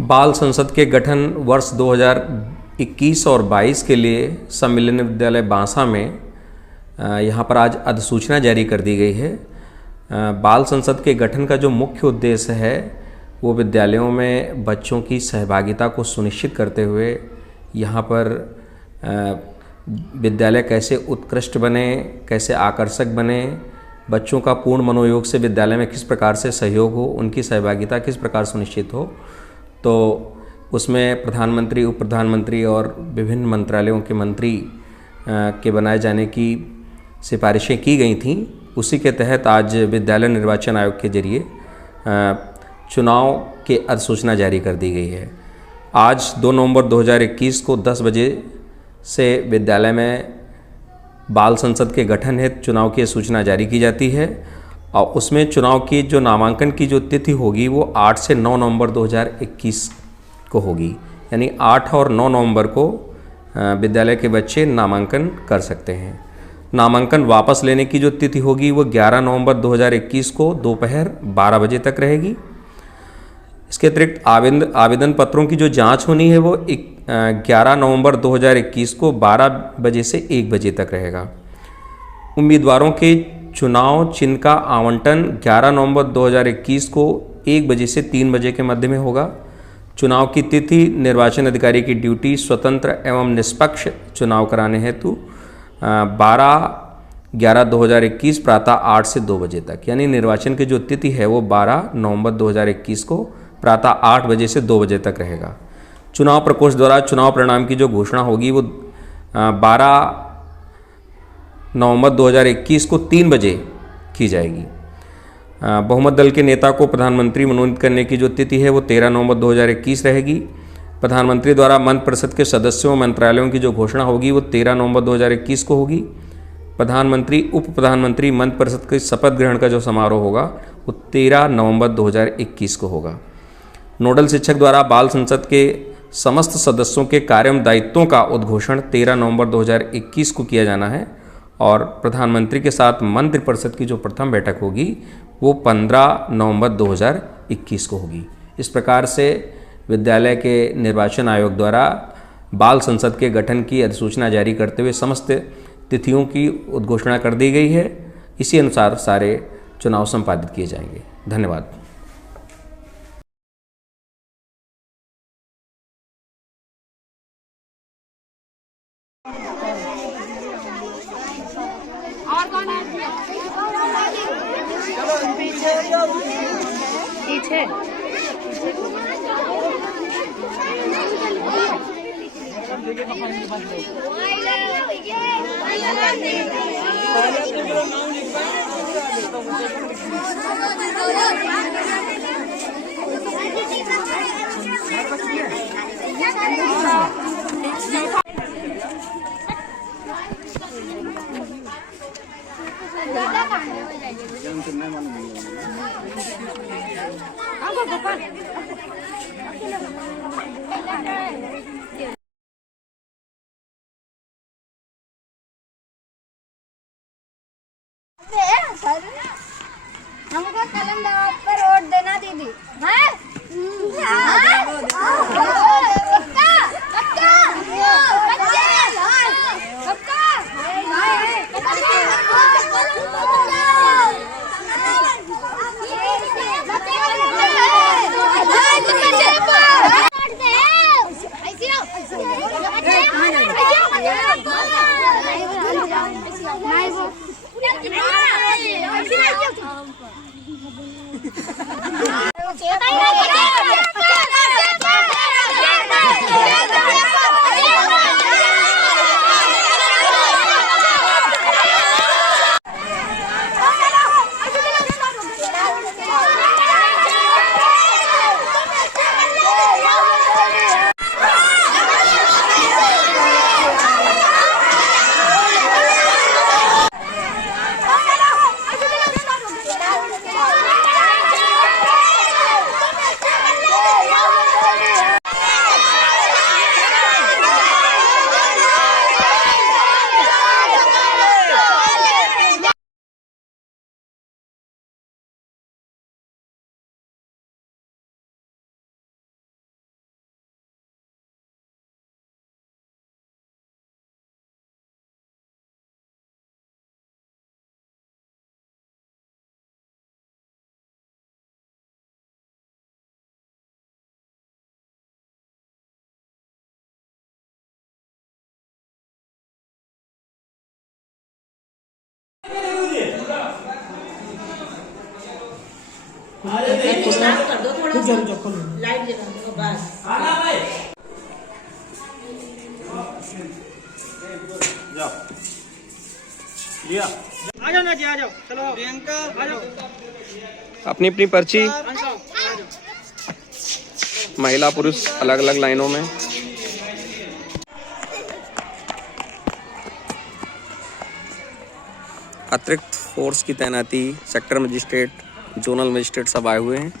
बाल संसद के गठन वर्ष 2021 और 22 के लिए सम्मिलन विद्यालय बांसा में यहाँ पर आज अधिसूचना जारी कर दी गई है। बाल संसद के गठन का जो मुख्य उद्देश्य है वो विद्यालयों में बच्चों की सहभागिता को सुनिश्चित करते हुए यहाँ पर विद्यालय कैसे उत्कृष्ट बने, कैसे आकर्षक बने, बच्चों का पूर्ण मनोयोग से विद्यालय में किस प्रकार से सहयोग हो, उनकी सहभागिता किस प्रकार सुनिश्चित हो। तो उसमें प्रधानमंत्री, उप प्रधानमंत्री और विभिन्न मंत्रालयों के मंत्री के बनाए जाने की सिफारिशें की गई थीं। उसी के तहत आज विद्यालय निर्वाचन आयोग के जरिए चुनाव के अधिसूचना जारी कर दी गई है। आज 2 नवंबर 2021 को 10 बजे से विद्यालय में बाल संसद के गठन हेतु चुनाव की सूचना जारी की जाती है और उसमें चुनाव की जो नामांकन की जो तिथि होगी वो 8 से 9 नवंबर 2021 को होगी। यानी 8 और 9 नवंबर को विद्यालय के बच्चे नामांकन कर सकते हैं। नामांकन वापस लेने की जो तिथि होगी वो 11 नवंबर 2021 को दोपहर 12 बजे तक रहेगी। इसके अतिरिक्त आवेदन पत्रों की जो जांच होनी है वो 11 नवंबर 2021 को 12 बजे से 1 बजे तक रहेगा। उम्मीदवारों के चुनाव चिन्ह का आवंटन 11 नवंबर 2021 को 1 बजे से 3 बजे के मध्य में होगा। चुनाव की तिथि निर्वाचन अधिकारी की ड्यूटी स्वतंत्र एवं निष्पक्ष चुनाव कराने हेतु 12/11/2021 प्रातः 8 से 2 बजे तक, यानी निर्वाचन की जो तिथि है वो 12 नवंबर 2021 को प्रातः 8 बजे से 2 बजे तक रहेगा। चुनाव प्रकोष्ठ द्वारा चुनाव परिणाम की जो घोषणा होगी वो 12 नवंबर 2021 को 3 बजे की जाएगी। बहुमत दल के नेता को प्रधानमंत्री मनोनीत करने की जो तिथि है वो 13 नवंबर 2021 रहेगी। प्रधानमंत्री द्वारा मंत्रि परिषद के सदस्यों मंत्रालयों की जो घोषणा होगी वो 13 नवंबर 2021 को होगी। प्रधानमंत्री, उप प्रधानमंत्री, मंत्रि परिषद के शपथ ग्रहण का जो समारोह होगा वो 13 नवंबर 2021 को होगा। नोडल शिक्षक द्वारा बाल संसद के समस्त सदस्यों के कार्य एवं दायित्वों का उद्घोषण 13 नवंबर 2021 को किया जाना है और प्रधानमंत्री के साथ मंत्रिपरिषद की जो प्रथम बैठक होगी वो 15 नवंबर 2021 को होगी। इस प्रकार से विद्यालय के निर्वाचन आयोग द्वारा बाल संसद के गठन की अधिसूचना जारी करते हुए समस्त तिथियों की उद्घोषणा कर दी गई है। इसी अनुसार सारे चुनाव संपादित किए जाएंगे। धन्यवाद। और कौन है? पीछे हमको कलम दवा पर वोट देना दीदी। स्टार्ट कर दो थोड़ा सा, लाइट जला दो बस। जाओ लिया आ जाओ ना जी, आ जाओ, चलो प्रियंका आ जाओ। अपनी अपनी पर्ची, महिला पुरुष अलग अलग लाइनों में। अतिरिक्त फोर्स की तैनाती, सेक्टर मजिस्ट्रेट, जोनल मजिस्ट्रेट सब आए हुए हैं।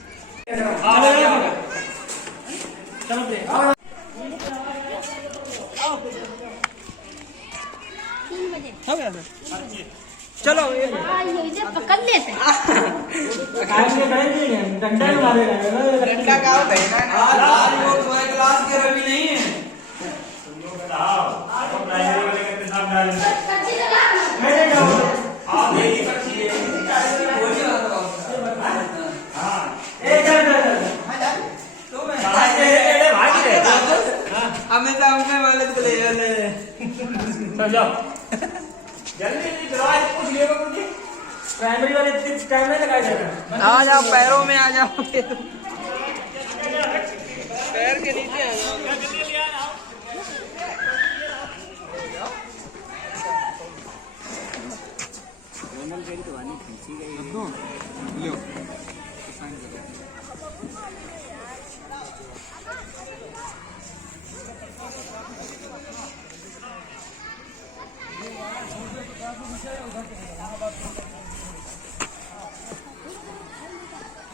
हो गया सर, चलो ये इधर पकड़ लेते हैं। डंडा का होता है ना, आज वो तुम्हारे क्लास के रवि नहीं है। हमेशा उनमें वाले को ले जाते हैं। जल्दी प्राइमरी वाले टाइम में लगाया जाएगा। आ जाओ, पैरों में आ जाओ, पैर के नीचे आ जाओ।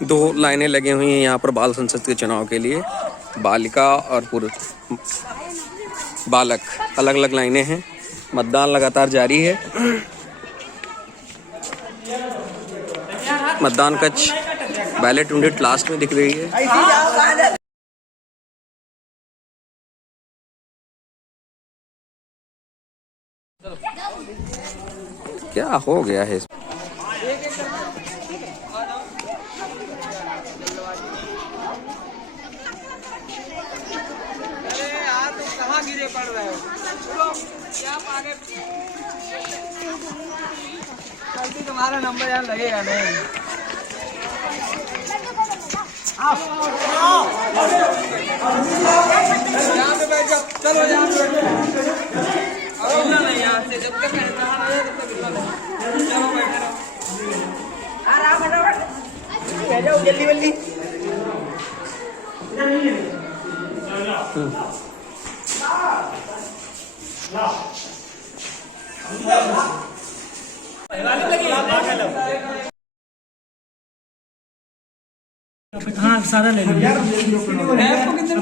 दो लाइनें लगी हुई हैं यहाँ पर बाल संसद के चुनाव के लिए। बालिका और पुरुष, बालक, अलग अलग लाइनें हैं। मतदान लगातार जारी है। मतदान कक्ष, बैलेट यूनिट लास्ट में दिख रही है। क्या हो गया है? कहाँ गिरे पड़ रहे हो? क्या आगे जल्दी, तुम्हारा नंबर यहाँ लगेगा नहीं। यहाँ पे बैठ जाओ, चलो यहाँ पे हिलना नहीं, यहाँ से जब तक हिलना नहीं तब तक हिलना नहीं। चलो बैठे रहो, आ जाओ जल्दी जल्दी। हाँ सारा ले लो।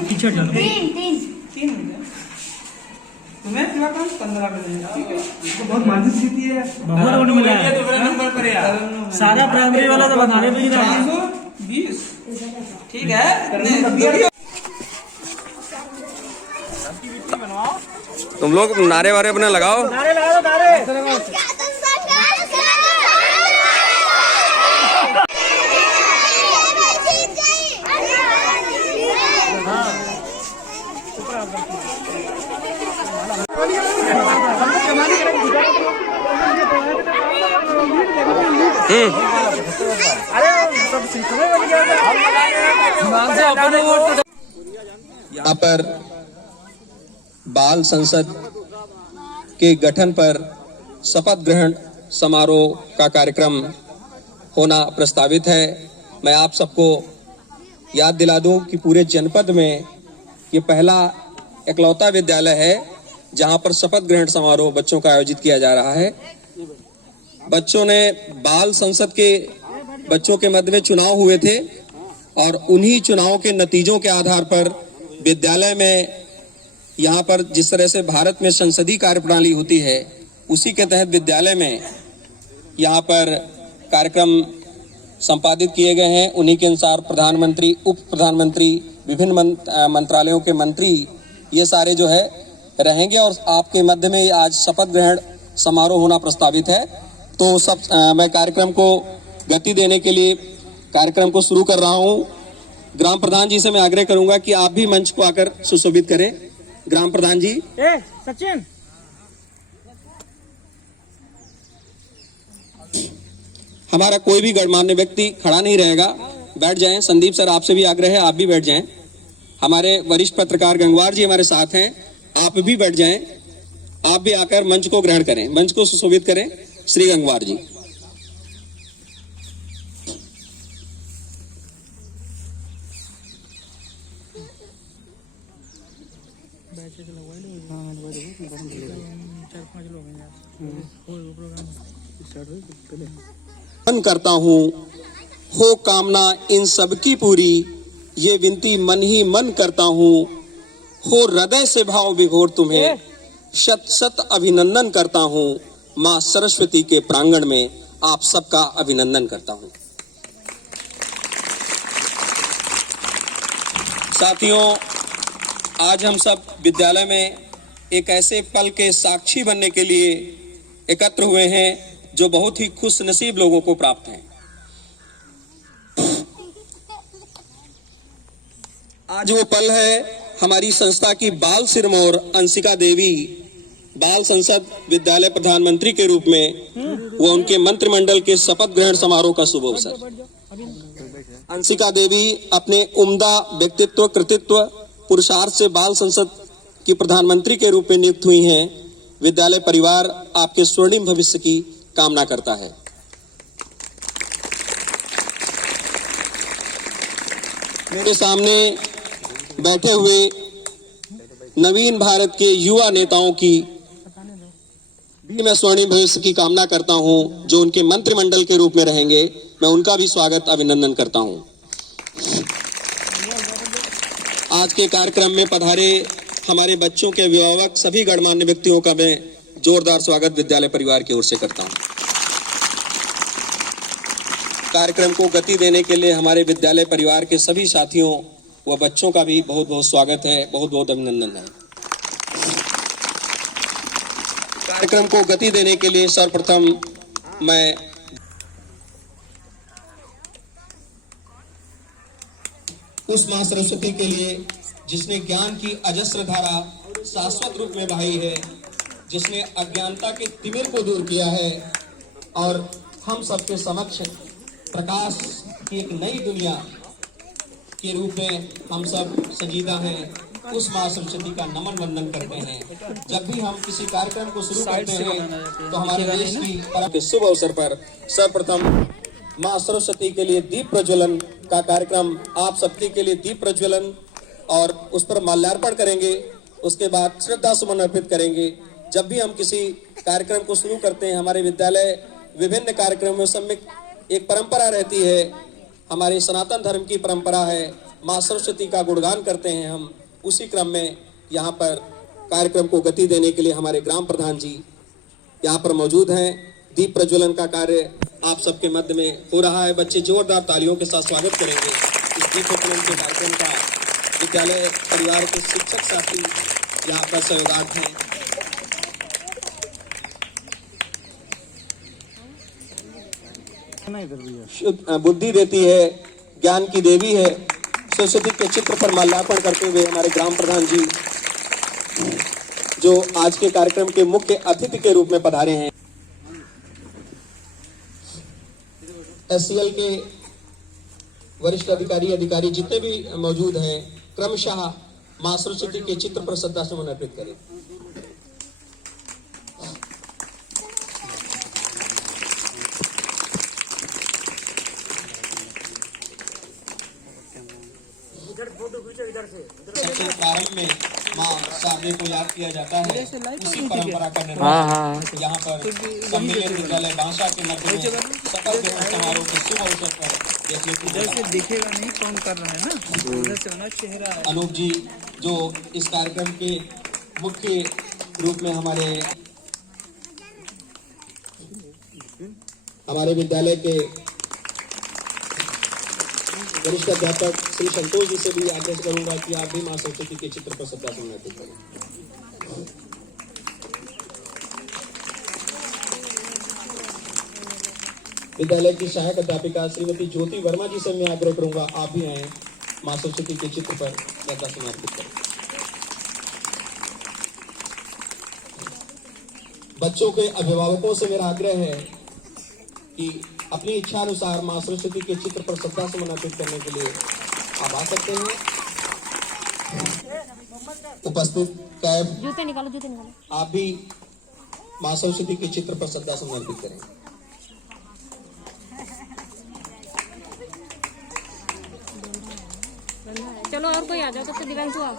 पीछे चलो। तीन तुम्हें 15 मिलेगा। बहुत मानसिक स्थिति है, बहुत रोड मिला है। नंबर पर यार सारा प्राइमरी वाला तो बनाने भी रहा है। 20 ठीक है। तुम लोग नारे वारे अपने लगाओ। नारे लगा दो, नारे। यहाँ पर बाल संसद के गठन पर शपथ ग्रहण समारोह का कार्यक्रम होना प्रस्तावित है। मैं आप सबको याद दिला दूं कि पूरे जनपद में ये पहला एकलौता विद्यालय है जहां पर शपथ ग्रहण समारोह बच्चों का आयोजित किया जा रहा है। बच्चों ने बाल संसद के बच्चों के मध्य में चुनाव हुए थे और उन्हीं चुनावों के नतीजों के आधार पर विद्यालय में यहाँ पर जिस तरह से भारत में संसदीय कार्यप्रणाली होती है उसी के तहत विद्यालय में यहाँ पर कार्यक्रम संपादित किए गए हैं। उन्हीं के अनुसार प्रधानमंत्री, उप प्रधानमंत्री, विभिन्न मंत्रालयों के मंत्री ये सारे जो है रहेंगे और आपके मध्य में आज शपथ ग्रहण समारोह होना प्रस्तावित है। तो सब मैं कार्यक्रम को गति देने के लिए कार्यक्रम को शुरू कर रहा हूँ। ग्राम प्रधान जी से मैं आग्रह करूंगा कि आप भी मंच को आकर सुशोभित करें। ग्राम प्रधान जी। सचिन हमारा कोई भी गणमान्य व्यक्ति खड़ा नहीं रहेगा, बैठ जाएं। संदीप सर, आपसे भी आग्रह है, आप भी बैठ जाएं। हमारे वरिष्ठ पत्रकार गंगवार जी हमारे साथ हैं, आप भी बैठ जाएं। आप भी आकर मंच को ग्रहण करें, मंच को सुशोभित करें। श्री गंगवार जी। मन करता हूँ हो कामना इन सब की पूरी, ये विनती मन ही मन करता हूँ। हो हृदय से भाव विभोर तुम्हें शत शत अभिनंदन करता हूँ। माँ सरस्वती के प्रांगण में आप सबका अभिनंदन करता हूँ। साथियों, आज हम सब विद्यालय में एक ऐसे पल के साक्षी बनने के लिए एकत्र हुए हैं जो बहुत ही खुश नसीब लोगों को प्राप्त हैं। आज वो पल है हमारी संस्था की बाल सिरमौर अंशिका देवी बाल संसद विद्यालय प्रधानमंत्री के रूप में वो उनके मंत्रिमंडल के शपथ ग्रहण समारोह का शुभ अवसर। अंशिका देवी अपने उम्दा व्यक्तित्व, कृतित्व, पुरुषार्थ से बाल संसद की प्रधानमंत्री के रूप में नियुक्त हुई हैं। विद्यालय परिवार आपके स्वर्णिम भविष्य की कामना करता है। मेरे सामने बैठे हुए नवीन भारत के युवा नेताओं की भी मैं स्वर्णिम भविष्य की कामना करता हूं, जो उनके मंत्रिमंडल के रूप में रहेंगे। मैं उनका भी स्वागत, अभिनंदन करता हूं। आज के कार्यक्रम में पधारे हमारे बच्चों के अभिभावक, सभी गणमान्य व्यक्तियों का मैं जोरदार स्वागत विद्यालय परिवार की ओर से करता हूं। कार्यक्रम को गति देने के लिए हमारे विद्यालय परिवार के सभी साथियों व बच्चों का भी बहुत बहुत स्वागत है, बहुत बहुत अभिनंदन है। कार्यक्रम को गति देने के लिए सर्वप्रथम मैं उस मां सरस्वती के लिए जिसने ज्ञान की अजस्र धारा शाश्वत रूप में बहाई है, जिसने अज्ञानता के तिमिर को दूर किया है और हम सबके समक्ष प्रकाश की एक नई दुनिया के रूप में हम सब सजीदा हैं, उस मां सरस्वती का नमन वंदन करते हैं। जब भी हम किसी कार्यक्रम को शुरू करते हैं तो हमारे देश की परम के शुभ अवसर पर सर्वप्रथम मां सरस्वती के लिए दीप प्रज्वलन का कार्यक्रम, आप सबके के लिए दीप प्रज्वलन और उस पर माल्यार्पण करेंगे। उसके बाद श्रद्धा सुमन अर्पित करेंगे। जब भी हम किसी कार्यक्रम को शुरू करते हैं, हमारे विद्यालय विभिन्न कार्यक्रमों में एक परंपरा रहती है, हमारे सनातन धर्म की परंपरा है, मां सरस्वती का गुणगान करते हैं हम। उसी क्रम में यहाँ पर कार्यक्रम को गति देने के लिए हमारे ग्राम प्रधान जी यहाँ पर मौजूद हैं। दीप प्रज्वलन का कार्य आप सबके मध्य में हो रहा है। बच्चे जोरदार तालियों के साथ स्वागत करेंगे इस दीप प्रज्वलन के कार्यक्रम का। विद्यालय परिवार के शिक्षक साथी यहाँ पर सहयोगार्थ हैं। बुद्धि देती है, ज्ञान की देवी है। सरस्वती के चित्र पर माल्यार्पण करते हुए हमारे ग्राम प्रधान जी, जो आज के कार्यक्रम के मुख्य अतिथि के रूप में पधारे हैं। एससीएल के वरिष्ठ अधिकारी जितने भी मौजूद हैं, क्रमशः मां सरस्वती के चित्र पर श्रद्धा सुमन अर्पित करें। सबसे प्रारंभ में मां सामने को याद किया जाता है। उसी परंपरा का निर्माण यहाँ पर सम्मेलन विद्यालय बांसा के मध्य में शपथ ग्रहण समारोह के शुभ अवसर पर देखने को मिला। दिखेगा नहीं कौन कर रहा है ना, उधर से आना चेहरा है। अनूप जी जो इस कार्यक्रम के मुख्य रूप में हमारे विद्यालय के वरिष्ठ अध्यापक श्री संतोष जी से भी आग्रह करूंगा कि आप भी मां सरस्वती के चित्र पर श्रद्धा सुमन अर्पित करें। विद्यालय की सहायक अध्यापिका श्रीमती ज्योति वर्मा जी से मैं आग्रह करूंगा, आप भी आए मां सरस्वती के चित्र पर श्रद्धा सुमन अर्पित करें। बच्चों के अभिभावकों से मेरा आग्रह है कि अपनी इच्छा अनुसार माँ सरस्वती के चित्र पर श्रद्धा सुमन अर्पित करने के लिए आप आ सकते हैं। उपस्थित कैब जूते निकालो आप भी माँ सरस्वती के चित्र पर श्रद्धा सुमन अर्पित करें। चलो और कोई आ जाओ, तब तक दिव्यांशु आओ।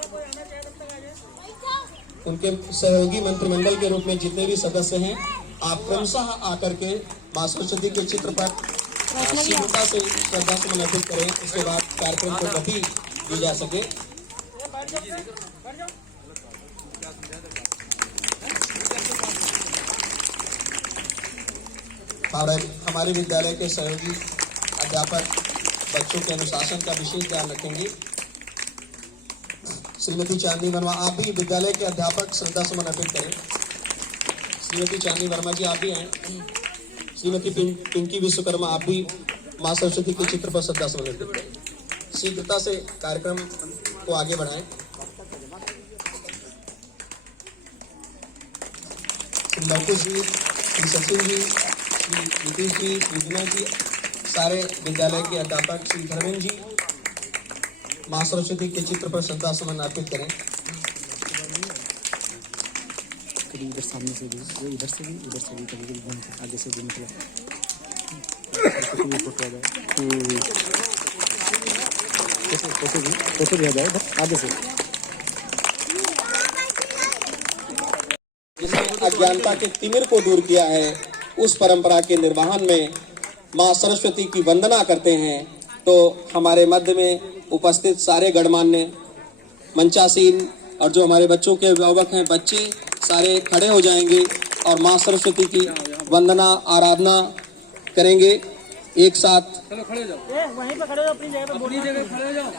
उनके सहयोगी मंत्रिमंडल के रूप में जितने भी सदस्य हैं, आप क्रमशः आकर के माँ सरस्वती के चित्र पर शीघ्रता से श्रद्धा सुमन अर्पित करें। उसके बाद कार्यक्रम को गति दी जा सके। और हमारे विद्यालय के सहयोगी अध्यापक बच्चों के अनुशासन का विशेष ध्यान रखेंगे। श्रीमती चांदनी वर्मा, आप भी विद्यालय के अध्यापक श्रद्धा सुमन अर्पित करें। श्रीमती चांदनी वर्मा जी आप भी आए। श्रीमती पिंकी विश्वकर्मा, आप भी माँ सरस्वती के चित्र पर श्रद्धा सुमन अर्पित करें। शीघ्रता से कार्यक्रम को आगे बढ़ाएं। श्री लवकुश जी, श्री सचिन जी, श्री नीतीश जी, श्री विनय जी, सारे विद्यालय के अध्यापक, श्री धर्मेंद्र जी, माँ सरस्वती के चित्र पर श्रद्धा सुमन अर्पित करें। इधर सामने से भी, वो इधर से भी कभी घूम के आगे से भी निकला फोटो आ जाए, फोटो भी आ जाए आगे से। जिसने अज्ञानता के तिमिर को दूर किया है, उस परंपरा के निर्वहन में माँ सरस्वती की वंदना करते हैं। तो हमारे मध्य में उपस्थित सारे गणमान्य मंचासीन और जो हमारे बच्चों के अभिभावक हैं, बच्चे सारे खड़े हो जाएंगे और माँ सरस्वती की वंदना आराधना करेंगे एक साथ। चलो खड़े जाओ, वहीं पे खड़े हो, अपनी जगह पे अपनी जगह खड़े जाओ।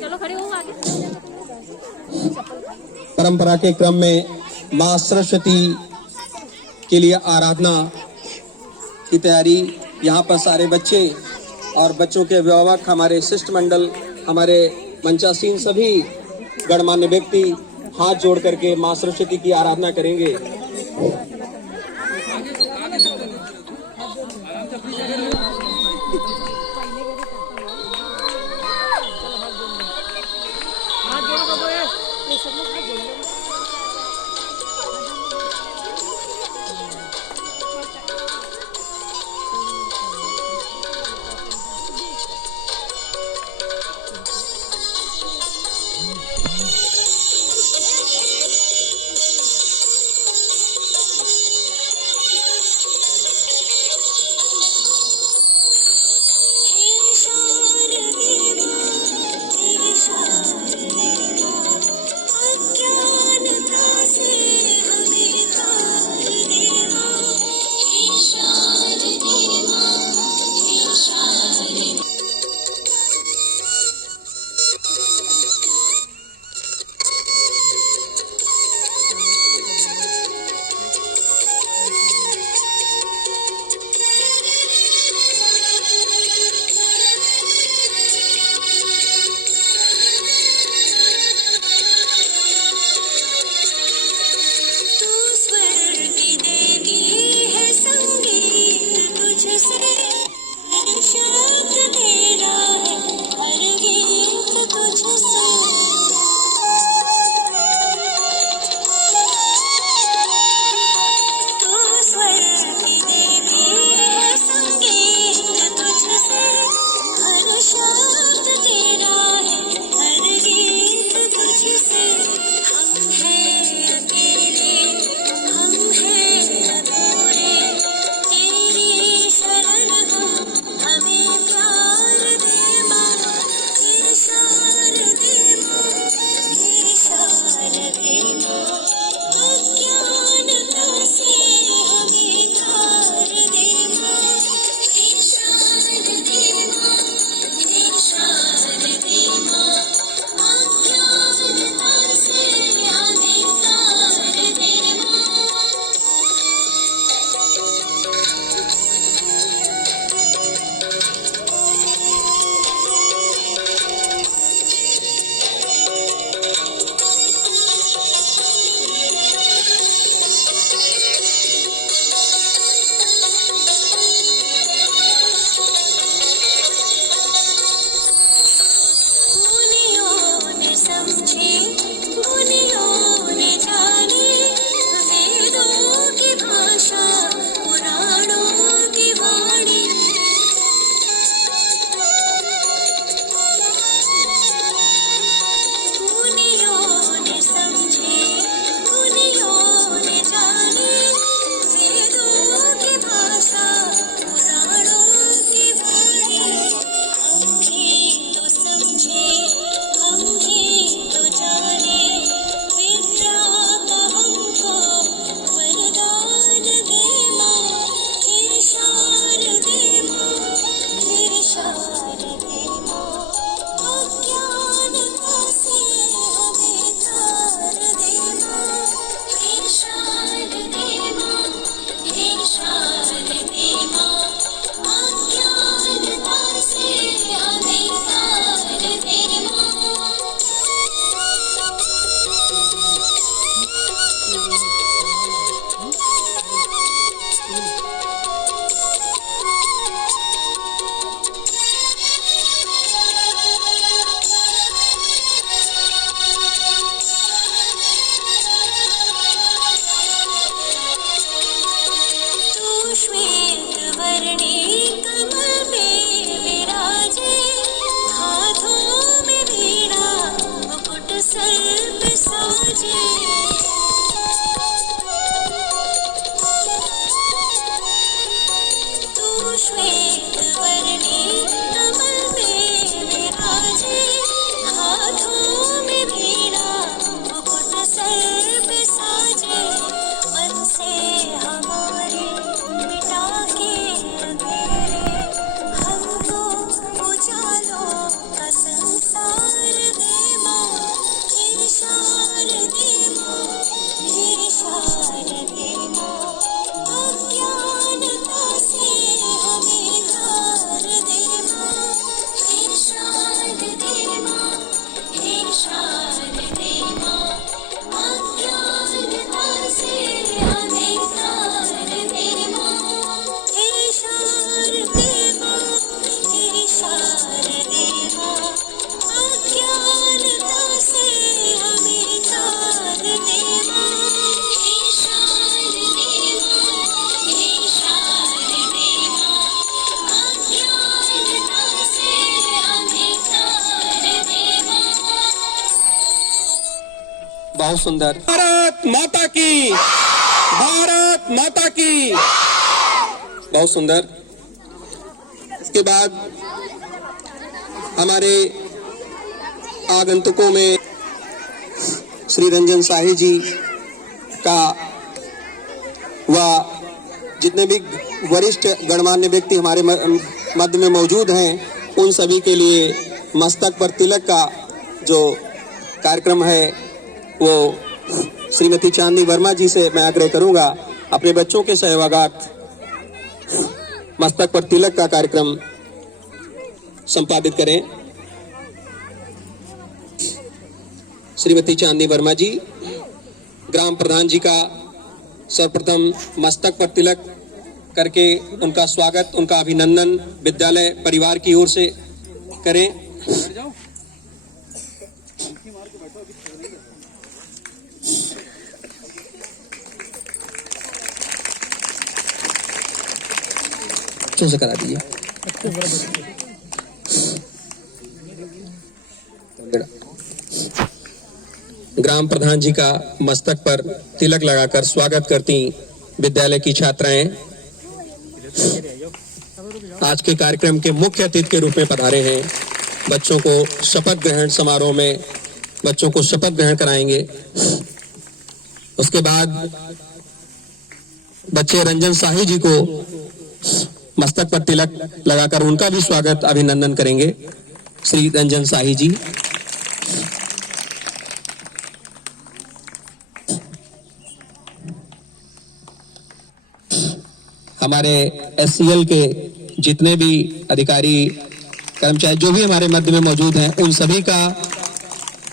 चलो खड़े हो आगे। परंपरा के क्रम में माँ सरस्वती के लिए आराधना की तैयारी, यहाँ पर सारे बच्चे और बच्चों के अभिभावक, हमारे शिष्टमंडल, हमारे मंचासीन सभी गणमान्य व्यक्ति हाथ जोड़ करके माँ सरस्वती की आराधना करेंगे। हाथ जोड़ो बाबू, ये सब लोग हाथ जोड़ो। अज्ञान समझे मुनियों ने जाने वेदों की भाषा पुराणों की वाणी। मुनियों ने समझे मुनियों ने जाने वेदों की भाषा पुराणों की वाणी। हम भी तो समझे हम भी तो जाने विद्या का हमको वरदान दे माँ, हे शारदे माँ, हे शारदे माँ। अज्ञानता से हमें तार दे माँ, हे शारदे माँ, हे शारदे माँ। अज्ञानता से हमें तार दे माँ। तू श्वेत वर्णी कमल में विराजे, हाथों में वीणा मुकुट सर पे साजे। तू श्वेत वर्णी कमल में विराजे, हाथों में वीणा मुकुट सर पे साजे। मन से हमारे मिटा के अंधेरे, हमको उजालों का संसार दे माँ, हे शारदे माँ, हे शारदे माँ। अज्ञानता से हमें तार दे माँ, हे शारदे माँ, हे शारदे माँ। अज्ञानता से हमें तार दे माँ, हे शारदे माँ, हे शारदे माँ। अज्ञानता से हमें तार दे माँ, हे शारदे माँ, हे शारदे माँ। अज्ञानता से हमें तार दे माँ। बहुत सुंदर। भारत माता की, भारत माता की। बहुत सुंदर। इसके बाद हमारे आगंतुकों में श्री रंजन शाही जी का व जितने भी वरिष्ठ गणमान्य व्यक्ति हमारे मध्य में मौजूद हैं, उन सभी के लिए मस्तक पर तिलक का जो कार्यक्रम है वो श्रीमती चांदनी वर्मा जी से मैं आग्रह करूंगा अपने बच्चों के सहभागात मस्तक पर तिलक का कार्यक्रम संपादित करें। श्रीमती चांदनी वर्मा जी, ग्राम प्रधान जी का सर्वप्रथम मस्तक पर तिलक करके उनका स्वागत, उनका अभिनंदन विद्यालय परिवार की ओर से करें। से करा दीजिए। ग्राम प्रधान जी का मस्तक पर तिलक लगाकर स्वागत करती विद्यालय की छात्राएं आज के कार्यक्रम के मुख्य अतिथि के रूप में पधारे हैं। बच्चों को शपथ ग्रहण समारोह में बच्चों को शपथ ग्रहण कराएंगे। उसके बाद बच्चे रंजन शाही जी को मस्तक पर तिलक लगाकर उनका भी स्वागत अभिनंदन करेंगे। श्री रंजन शाही जी। हमारे SCL के जितने भी अधिकारी कर्मचारी जो भी हमारे मध्य में मौजूद हैं, उन सभी का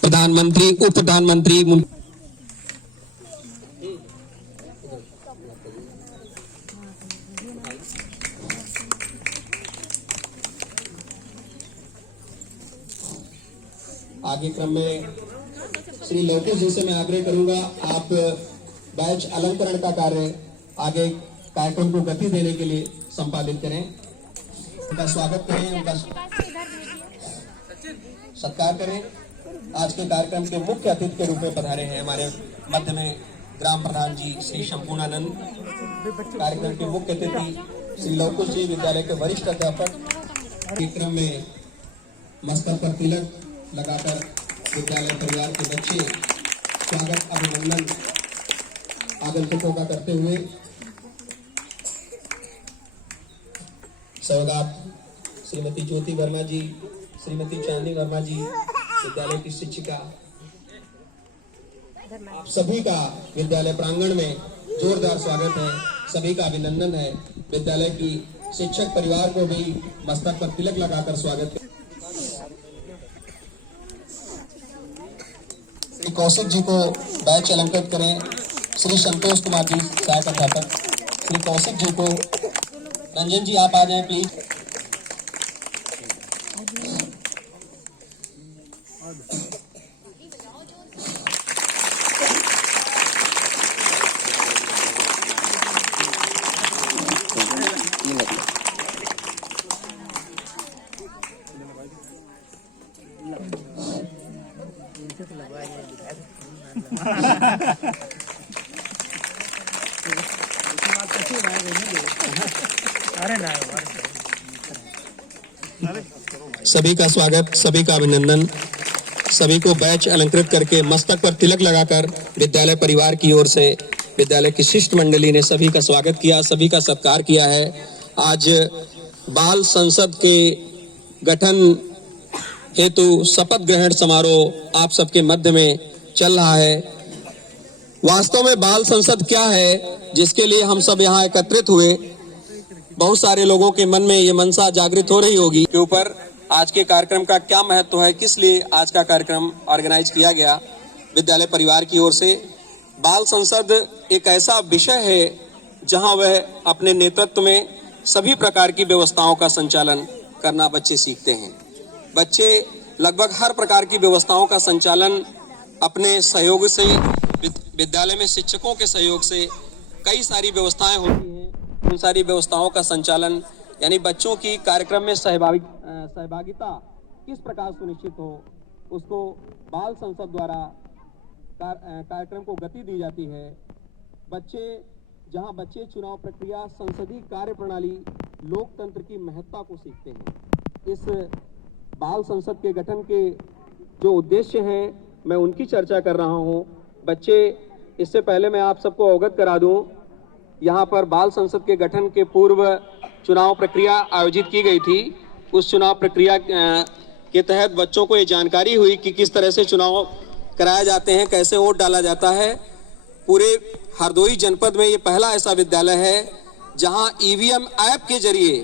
प्रधानमंत्री, उप प्रधानमंत्री, आगे क्रम में श्री लवकुश जी से मैं आग्रह करूंगा, आप बैच अलंकरण का कार्य आगे कार्यक्रम को गति देने के लिए संपादित करें। उनका स्वागत करें, उनका सत्कार करें। आज के कार्यक्रम के मुख्य अतिथि के रूप में पधारे हैं हमारे मध्य में ग्राम प्रधान जी श्री शंपूर्णानंद। कार्यक्रम के मुख्य अतिथि श्री लवकुश जी, विद्यालय के वरिष्ठ अध्यापक। कार्यक्रम में मस्तक पर तिलक लगाकर विद्यालय परिवार के बच्चे स्वागत अभिनंदन आगंतुकों का करते हुए सौगात श्रीमती ज्योति वर्मा जी, श्रीमती चांदनी वर्मा जी, विद्यालय की शिक्षिका, आप सभी का विद्यालय प्रांगण में जोरदार स्वागत है, सभी का अभिनंदन है। विद्यालय की शिक्षक परिवार को भी मस्तक पर तिलक लगाकर स्वागत है। श्री कौशिक जी को बैच अलंकृत करें। श्री संतोष कुमार जी सहायक अध्यापक, श्री कौशिक जी को, रंजन जी आप आ जाएं प्लीज। सभी का स्वागत, सभी का अभिनंदन। सभी को बैच अलंकृत करके मस्तक पर तिलक लगाकर विद्यालय परिवार की ओर से विद्यालय की शिष्ट मंडली ने सभी का स्वागत किया, सभी का सत्कार किया है। आज बाल संसद के गठन हेतु शपथ ग्रहण समारोह आप सबके मध्य में चल रहा है। वास्तव में बाल संसद क्या है, जिसके लिए हम सब यहाँ एकत्रित हुए, बहुत सारे लोगों के मन में ये मनसा जागृत हो रही होगी के ऊपर आज के कार्यक्रम का क्या महत्व है, किस लिए आज का कार्यक्रम ऑर्गेनाइज किया गया विद्यालय परिवार की ओर से। बाल संसद एक ऐसा विषय है जहां वह अपने नेतृत्व में सभी प्रकार की व्यवस्थाओं का संचालन करना बच्चे सीखते हैं। बच्चे लगभग हर प्रकार की व्यवस्थाओं का संचालन अपने सहयोग से, विद्यालय में शिक्षकों के सहयोग से कई सारी व्यवस्थाएं होती हैं। उन सारी व्यवस्थाओं का संचालन यानी बच्चों की कार्यक्रम में सहभागिता किस प्रकार सुनिश्चित हो, उसको बाल संसद द्वारा कार्यक्रम को गति दी जाती है। जहां बच्चे चुनाव प्रक्रिया, संसदीय कार्य प्रणाली, लोकतंत्र की महत्ता को सीखते हैं। इस बाल संसद के गठन के जो उद्देश्य हैं मैं उनकी चर्चा कर रहा हूं। बच्चे, इससे पहले मैं आप सबको अवगत करा दूं, यहाँ पर बाल संसद के गठन के पूर्व चुनाव प्रक्रिया आयोजित की गई थी। उस चुनाव प्रक्रिया के तहत बच्चों को ये जानकारी हुई कि किस तरह से चुनाव कराए जाते हैं, कैसे वोट डाला जाता है। पूरे हरदोई जनपद में ये पहला ऐसा विद्यालय है जहां ईवीएम ऐप के जरिए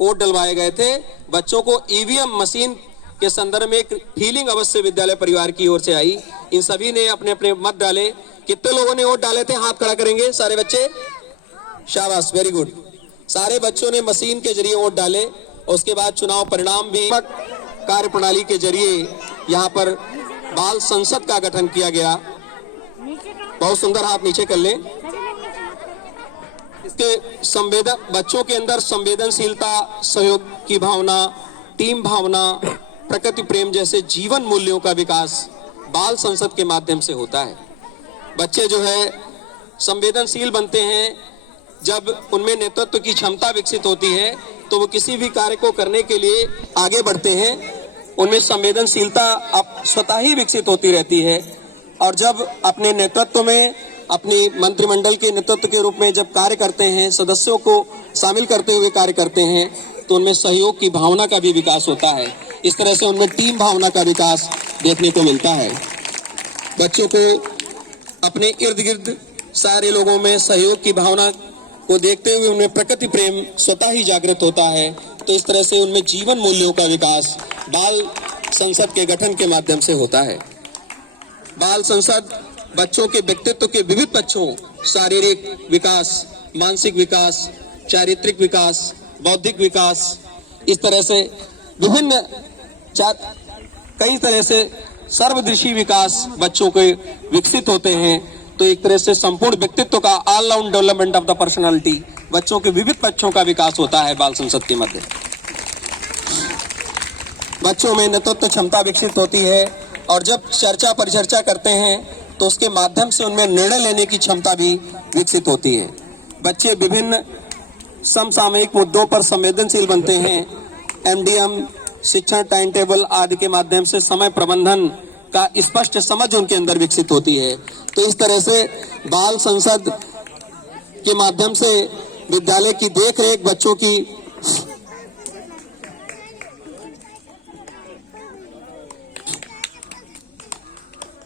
वोट डलवाए गए थे। बच्चों को ईवीएम मशीन के संदर्भ में एक फीलिंग अवश्य विद्यालय परिवार की ओर से आई। इन सभी ने अपने अपने मत डाले। कितने लोगों ने वोट डाले थे, हाथ खड़ा करेंगे सारे बच्चे? शाबाश, वेरी गुड। सारे बच्चों ने मशीन के जरिए वोट डाले। और उसके बाद चुनाव परिणाम भी कार्य प्रणाली के जरिए यहाँ पर बाल संसद का गठन किया गया। बहुत सुंदर, हाथ नीचे कर लें। इसके बच्चों के अंदर संवेदनशीलता, सहयोग की भावना, टीम भावना, प्रकृति प्रेम जैसे जीवन मूल्यों का विकास बाल संसद के माध्यम से होता है। बच्चे जो है संवेदनशील बनते हैं। जब उनमें नेतृत्व की क्षमता विकसित होती है तो वो किसी भी कार्य को करने के लिए आगे बढ़ते हैं। उनमें संवेदनशीलता अब स्वतः ही विकसित होती रहती है। और जब अपने नेतृत्व में, अपनी मंत्रिमंडल के नेतृत्व के रूप में जब कार्य करते हैं, सदस्यों को शामिल करते हुए कार्य करते हैं, तो उनमें सहयोग की भावना का भी विकास होता है। इस तरह से उनमें टीम भावना का विकास देखने को मिलता है। बच्चों को अपने इर्द गिर्द सारे लोगों में सहयोग की भावना को देखते हुए उनमें प्रकृति प्रेम स्वतः ही जागृत होता है। तो इस तरह से उनमें जीवन मूल्यों का विकास बाल संसद के गठन के माध्यम से होता है। बाल संसद बच्चों के व्यक्तित्व के विविध पक्षों, शारीरिक विकास, मानसिक विकास, चारित्रिक विकास, बौद्धिक विकास, इस तरह से विभिन्न कई तरह से सर्वदृशी विकास बच्चों के विकसित होते हैं, तो एक तरह से संपूर्ण व्यक्तित्व का all round development of the personality, बच्चों के विविध पक्षों का विकास होता है बाल संसद के मध्य। बच्चों में नेतृत्व क्षमता विकसित होती है और जब चर्चा परिचर्चा करते हैं तो उसके माध्यम से उनमें निर्णय लेने की क्षमता भी विकसित होती है। बच्चे विभिन्न समसामयिक मुद्दों पर संवेदनशील बनते हैं। एमडीएम, शिक्षण टाइम टेबल आदि के माध्यम से समय प्रबंधन का स्पष्ट समझ उनके अंदर विकसित होती है। तो इस तरह से बाल संसद के माध्यम से विद्यालय की देखरेख, बच्चों की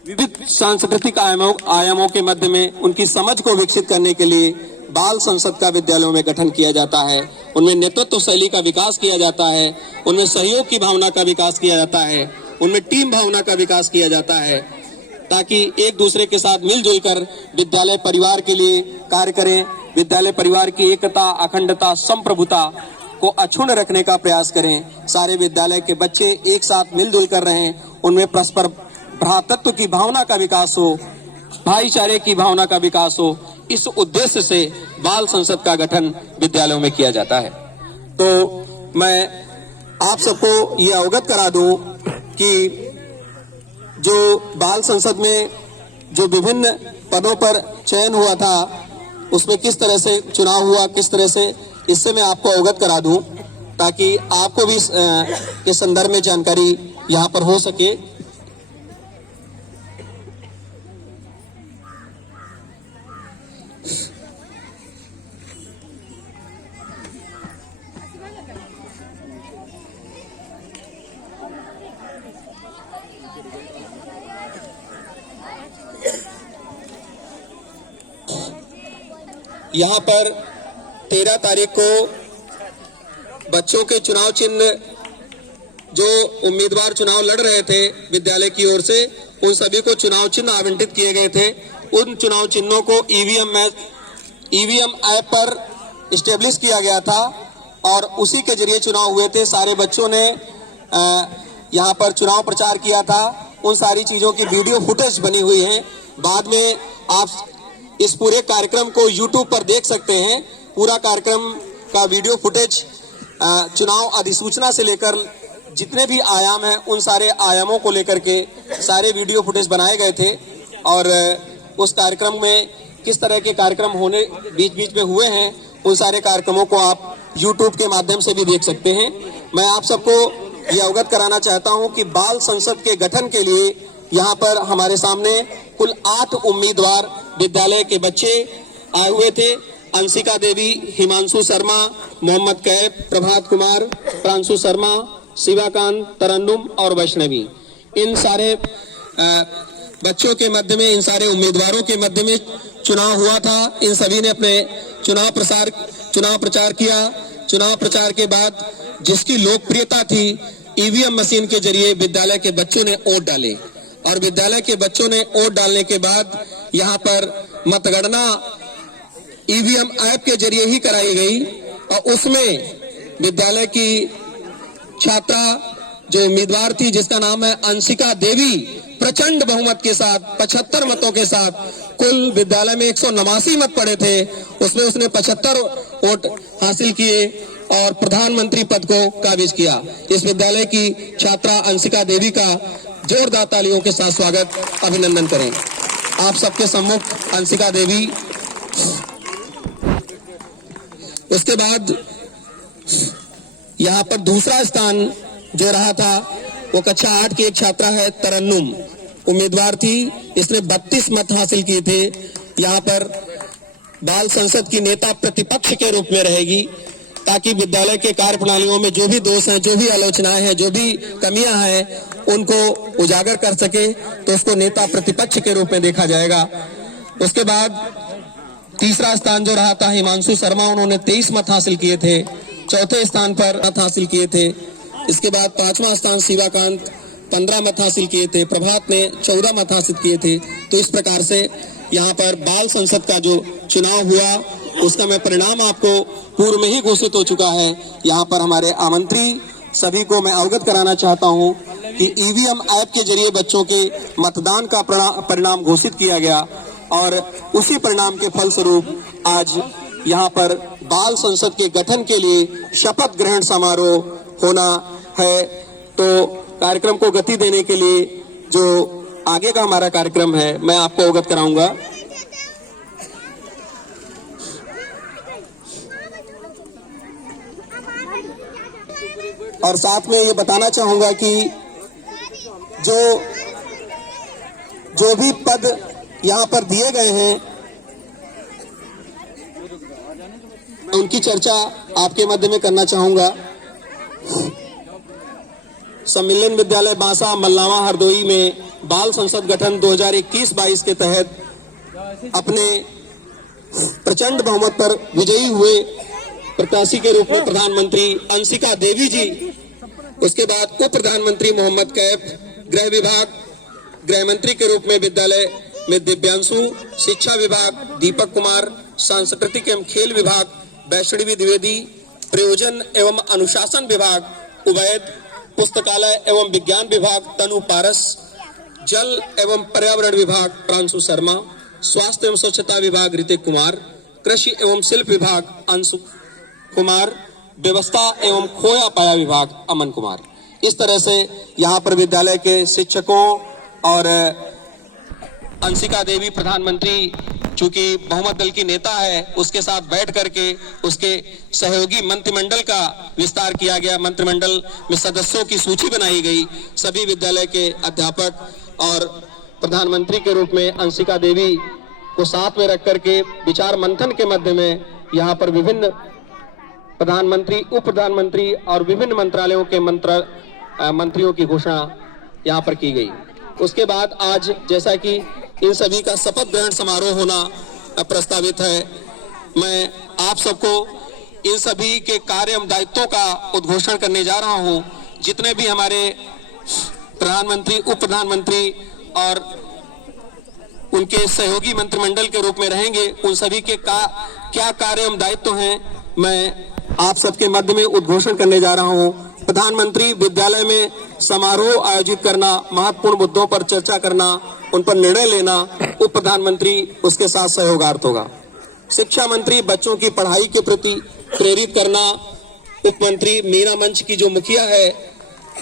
विविध सांस्कृतिक आयामों के मध्य में उनकी समझ को विकसित करने के लिए बाल संसद का विद्यालयों में गठन किया जाता है। उनमें नेतृत्व शैली का विकास किया जाता है, उनमें सहयोग की भावना का विकास किया जाता है, उनमें टीम भावना का विकास किया जाता है, ताकि एक दूसरे के साथ मिलजुल कर विद्यालय परिवार के लिए कार्य करें। विद्यालय परिवार की एकता, अखंडता, संप्रभुता को अक्षुण्ण रखने का प्रयास करें। सारे विद्यालय के बच्चे एक साथ मिलजुल कर रहें, उनमें परस्पर भ्रातृत्व की भावना का विकास हो, भाईचारे की भावना का विकास हो। इस उद्देश्य से बाल संसद का गठन विद्यालयों में किया जाता है। तो मैं आप सबको ये अवगत करा दूं कि जो बाल संसद में जो विभिन्न पदों पर चयन हुआ था, उसमें किस तरह से चुनाव हुआ, किस तरह से, इससे मैं आपको अवगत करा दूं ताकि आपको भी के संदर्भ में जानकारी यहाँ पर हो सके। यहाँ पर 13 तारीख को बच्चों के चुनाव चिन्ह, जो उम्मीदवार चुनाव लड़ रहे थे विद्यालय की ओर से, उन सभी को चुनाव चिन्ह आवंटित किए गए थे। उन चुनाव चिन्हों को ईवीएम ऐप पर इस्टेब्लिश किया गया था और उसी के जरिए चुनाव हुए थे। सारे बच्चों ने यहाँ पर चुनाव प्रचार किया था। उन सारी चीजों की वीडियो फुटेज बनी हुई है। बाद में आप इस पूरे कार्यक्रम को YouTube पर देख सकते हैं। पूरा कार्यक्रम का वीडियो फुटेज चुनाव अधिसूचना से लेकर जितने भी आयाम हैं, उन सारे आयामों को लेकर के सारे वीडियो फुटेज बनाए गए थे। और उस कार्यक्रम में किस तरह के कार्यक्रम होने बीच बीच में हुए हैं, उन सारे कार्यक्रमों को आप YouTube के माध्यम से भी देख सकते हैं। मैं आप सबको ये अवगत कराना चाहता हूं कि बाल संसद के गठन के लिए यहाँ पर हमारे सामने कुल 8 उम्मीदवार विद्यालय के बच्चे आए हुए थे। अंशिका देवी, हिमांशु शर्मा, मोहम्मद कैफ, प्रभात कुमार, प्रांशु शर्मा, शिवाकांत, तरन्नुम और वैष्णवी। इन सारे बच्चों के मध्य में, इन सारे उम्मीदवारों के मध्य में चुनाव हुआ था। इन सभी ने अपने चुनाव प्रचार किया। चुनाव प्रचार के बाद जिसकी लोकप्रियता थी, ईवीएम मशीन के जरिए विद्यालय के बच्चों ने वोट डाले और विद्यालय के बच्चों ने वोट डालने के बाद यहाँ पर मतगणना ईवीएम ऐप के जरिए ही कराई गई और उसमें विद्यालय की छात्रा जो उम्मीदवार थी, जिसका नाम है अंशिका देवी, प्रचंड बहुमत के साथ 75 मतों के साथ, कुल विद्यालय में 189 मत पड़े थे, उसमें उसने 75 वोट हासिल किए और प्रधानमंत्री पद को काबिज किया। इस विद्यालय की छात्रा अंशिका देवी का जोरदार तालियों के साथ स्वागत, अभिनंदन करें। आप सबके सम्मुख अंशिका देवी। उसके बाद यहाँ पर दूसरा स्थान जो रहा था वो कक्षा 8 की एक छात्रा है, तरन्नुम उम्मीदवार थी। इसने 32 मत हासिल किए थे। यहाँ पर बाल संसद की नेता प्रतिपक्ष के रूप में रहेगी ताकि विद्यालय के कार्य प्रणालियों में जो भी दोष हैं, जो भी आलोचनाएं हैं, जो भी कमियां हैं, उनको उजागर कर सके, तो उसको नेता प्रतिपक्ष के रूप में देखा जाएगा। उसके बाद तीसरा स्थान जो रहा था हिमांशु शर्मा, उन्होंने 23 मत हासिल किए थे। चौथे स्थान पर मत हासिल किए थे। इसके बाद 5वां स्थान शिवाकांत 15 मत हासिल किए थे। प्रभात ने 14 मत हासिल किए थे। तो इस प्रकार से यहाँ पर बाल संसद का जो चुनाव हुआ उसका मैं परिणाम आपको पूर्व में ही घोषित हो चुका है। यहाँ पर हमारे आमंत्री सभी को मैं अवगत कराना चाहता हूँ कि ईवीएम ऐप के जरिए बच्चों के मतदान का परिणाम घोषित किया गया और उसी परिणाम के फलस्वरूप आज यहाँ पर बाल संसद के गठन के लिए शपथ ग्रहण समारोह होना है। तो कार्यक्रम को गति देने के लिए जो आगे का हमारा कार्यक्रम है मैं आपको अवगत कराऊंगा। और साथ में ये बताना चाहूंगा कि जो भी पद यहाँ पर दिए गए हैं उनकी चर्चा आपके मध्य में करना चाहूंगा। सम्मिलन विद्यालय बांसा मल्लावा हरदोई में बाल संसद गठन 2021-22 के तहत अपने प्रचंड बहुमत पर विजयी हुए प्रत्याशी के रूप में प्रधानमंत्री अंशिका देवी जी, उसके बाद उप प्रधानमंत्री मोहम्मद कैफ, गृह विभाग गृह मंत्री के रूप में विद्यालय में दिव्यांशु, शिक्षा विभाग दीपक कुमार, सांस्कृतिक एवं खेल विभाग वैष्णवी द्विवेदी, प्रयोजन एवं अनुशासन विभाग उवैद, पुस्तकालय एवं विज्ञान विभाग तनु पारस, जल एवं पर्यावरण विभाग प्रांशु शर्मा, स्वास्थ्य एवं स्वच्छता विभाग ऋतिक कुमार, कृषि एवं शिल्प विभाग अंशु कुमार, व्यवस्था एवं खोया पाया विभाग अमन कुमार। इस तरह से यहाँ पर विद्यालय के शिक्षकों और अंशिका देवी प्रधानमंत्री चूंकि बहुमत दल की नेता है उसके साथ बैठ करके उसके सहयोगी मंत्रिमंडल का विस्तार किया गया। मंत्रिमंडल में सदस्यों की सूची बनाई गई। सभी विद्यालय के अध्यापक और प्रधानमंत्री के रूप में अंशिका देवी को साथ में रख करके विचार मंथन के मध्य में यहाँ पर विभिन्न प्रधानमंत्री, उप प्रधानमंत्री और विभिन्न मंत्रालयों के मंत्रियों की घोषणा यहाँ पर की गई। उसके बाद आज जैसा कि इन सभी का शपथ ग्रहण समारोह होना प्रस्तावित है, मैं आप सबको इन सभी के कार्य एवं दायित्वों का उद्घोषण करने जा रहा हूं। जितने भी हमारे प्रधानमंत्री, उप प्रधानमंत्री और उनके सहयोगी मंत्रिमंडल के रूप में रहेंगे, उन सभी के क्या कार्य एवं दायित्व हैं, मैं आप सबके मध्य में उद्घोषण करने जा रहा हूं। प्रधानमंत्री विद्यालय में समारोह आयोजित करना, महत्वपूर्ण मुद्दों पर चर्चा करना, उन पर निर्णय लेना, उप प्रधानमंत्री उसके साथ सहयोगार्थ होगा। शिक्षा मंत्री बच्चों की पढ़ाई के प्रति प्रेरित करना, उप मंत्री मीरा मंच की जो मुखिया है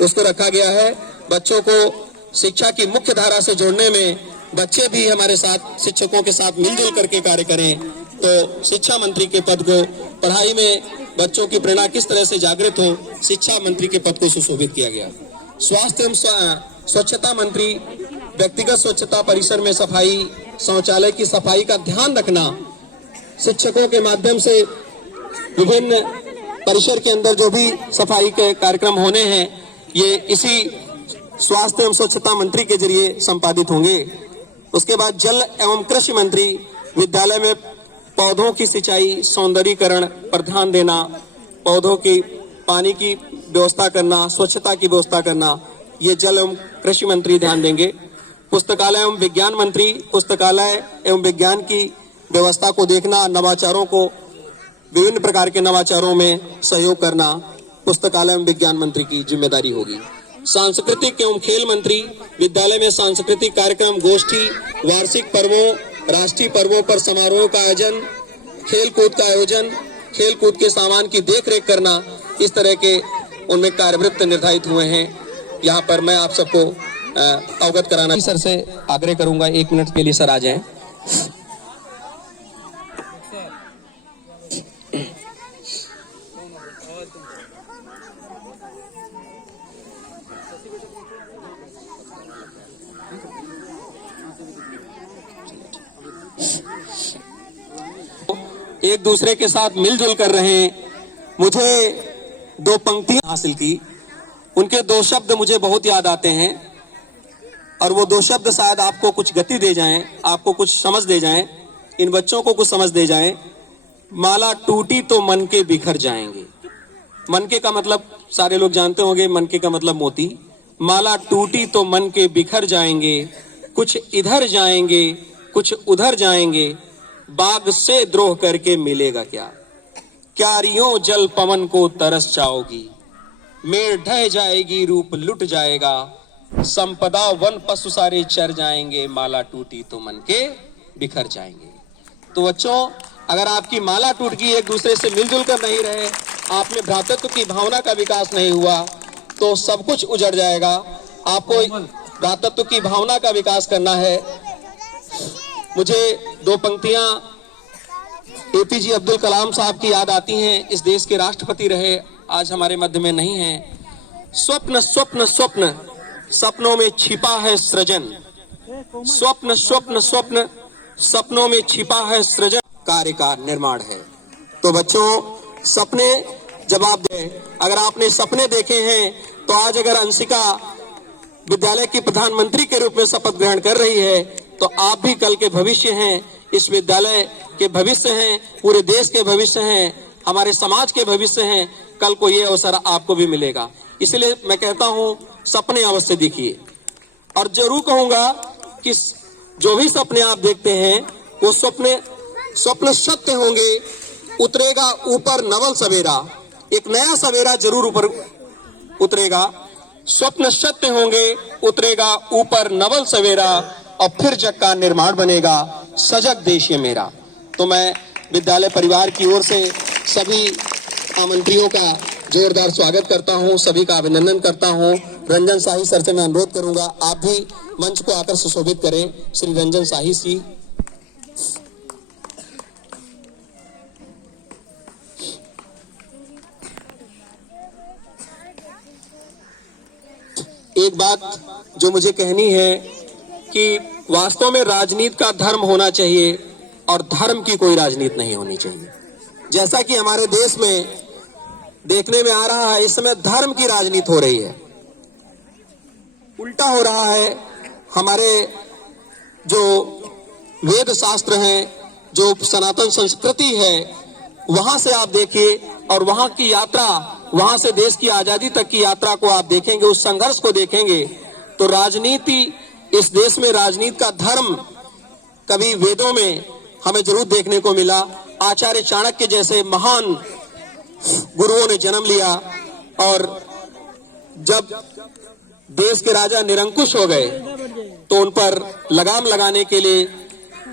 उसको रखा गया है। बच्चों को शिक्षा की मुख्य धारा से जोड़ने में बच्चे भी हमारे साथ शिक्षकों के साथ मिलजुल करके कार्य करें, तो शिक्षा मंत्री के पद को, पढ़ाई में बच्चों की प्रेरणा किस तरह से जागृत हो, शिक्षा मंत्री के पद को सुशोभित किया गया। स्वास्थ्य एवं स्वच्छता मंत्री व्यक्तिगत स्वच्छता, परिसर में सफाई, शौचालय की सफाई का ध्यान रखना, शिक्षकों के माध्यम से विभिन्न परिसर के अंदर जो भी सफाई के कार्यक्रम होने हैं ये इसी स्वास्थ्य एवं स्वच्छता मंत्री के जरिए संपादित होंगे। उसके बाद जल एवं कृषि मंत्री विद्यालय में पौधों की सिंचाई, सौंदर्यीकरण पर ध्यान देना, पौधों की पानी की व्यवस्था करना, स्वच्छता की व्यवस्था करना, ये जल एवं कृषि मंत्री ध्यान देंगे। पुस्तकालय एवं विज्ञान मंत्री पुस्तकालय एवं विज्ञान की व्यवस्था को देखना, नवाचारों को, विभिन्न प्रकार के नवाचारों में सहयोग करना पुस्तकालय एवं विज्ञान मंत्री की जिम्मेदारी होगी। सांस्कृतिक एवं खेल मंत्री विद्यालय में सांस्कृतिक कार्यक्रम, गोष्ठी, वार्षिक पर्वों, राष्ट्रीय पर्वों पर समारोह का आयोजन, खेल कूद का आयोजन, खेल कूद के सामान की देखरेख करना, इस तरह के उनमें कार्यवृत्त निर्धारित हुए हैं। यहाँ पर मैं आप सबको अवगत कराना सर से आग्रह करूंगा, 1 मिनट के लिए सर आ जाएं। एक दूसरे के साथ मिलजुल कर रहे हैं। मुझे 2 पंक्तियां हासिल की, उनके 2 शब्द मुझे बहुत याद आते हैं और वो 2 शब्द शायद आपको कुछ गति दे जाएं, आपको कुछ समझ दे जाएं, इन बच्चों को कुछ समझ दे जाएं। माला टूटी तो मन के बिखर जाएंगे। मन के का मतलब सारे लोग जानते होंगे, मन के का मतलब मोती। माला टूटी तो मन के बिखर जाएंगे, कुछ इधर जाएंगे कुछ उधर जाएंगे, बाग से द्रोह करके मिलेगा क्या? क्यारियों जल पवन को तरस जाओगी, मेड़ ढह जाएगी रूप लुट जाएगा, संपदा वन पशु सारे चर जाएंगे, माला टूटी तो मन के बिखर जाएंगे। तो बच्चों, अगर आपकी माला टूट गई, एक दूसरे से मिलजुल कर नहीं रहे, आप में भ्रातृत्व की भावना का विकास नहीं हुआ, तो सब कुछ उजड़ जाएगा। आपको भ्रातृत्व की भावना का विकास करना है। मुझे दो पंक्तियां एपीजे अब्दुल कलाम साहब की याद आती हैं। इस देश के राष्ट्रपति रहे, आज हमारे मध्य में नहीं हैं। स्वप्न स्वप्न स्वप्न, सपनों में छिपा है सृजन। स्वप्न स्वप्न स्वप्न, सपनों में छिपा है सृजन, कार्य का निर्माण है। तो बच्चों, सपने जब आप अगर आपने सपने देखे हैं, तो आज अगर अंशिका विद्यालय की प्रधानमंत्री के रूप में शपथ ग्रहण कर रही है, तो आप भी कल के भविष्य हैं, इस विद्यालय के भविष्य हैं, पूरे देश के भविष्य हैं, हमारे समाज के भविष्य हैं। कल को ये अवसर आपको भी मिलेगा। इसलिए मैं कहता हूं, सपने अवश्य देखिए। और जरूर कहूंगा कि जो भी सपने आप देखते हैं, वो स्वप्न सत्य होंगे। उतरेगा ऊपर नवल सवेरा, एक नया सवेरा जरूर ऊपर उतरेगा। स्वप्न सत्य होंगे, उतरेगा ऊपर नवल सवेरा, और फिर जग का निर्माण बनेगा, सजग देश ये मेरा। तो मैं विद्यालय परिवार की ओर से सभी आमंत्रियों का जोरदार स्वागत करता हूं, सभी का अभिनंदन करता हूं। रंजन शाही सर से मैं अनुरोध करूंगा, आप भी मंच को आकर सुशोभित करें। श्री रंजन शाही जी। एक बात जो मुझे कहनी है कि वास्तव में राजनीति का धर्म होना चाहिए, और धर्म की कोई राजनीति नहीं होनी चाहिए। जैसा कि हमारे देश में देखने में आ रहा है, इस समय धर्म की राजनीति हो रही है, उल्टा हो रहा है। हमारे जो वेद शास्त्र हैं, जो सनातन संस्कृति है, वहां से आप देखिए, और वहां की यात्रा, वहां से देश की आजादी तक की यात्रा को आप देखेंगे, उस संघर्ष को देखेंगे, तो राजनीति, इस देश में राजनीति का धर्म कभी वेदों में हमें जरूर देखने को मिला। आचार्य चाणक्य जैसे महान गुरुओं ने जन्म लिया, और जब देश के राजा निरंकुश हो गए, तो उन पर लगाम लगाने के लिए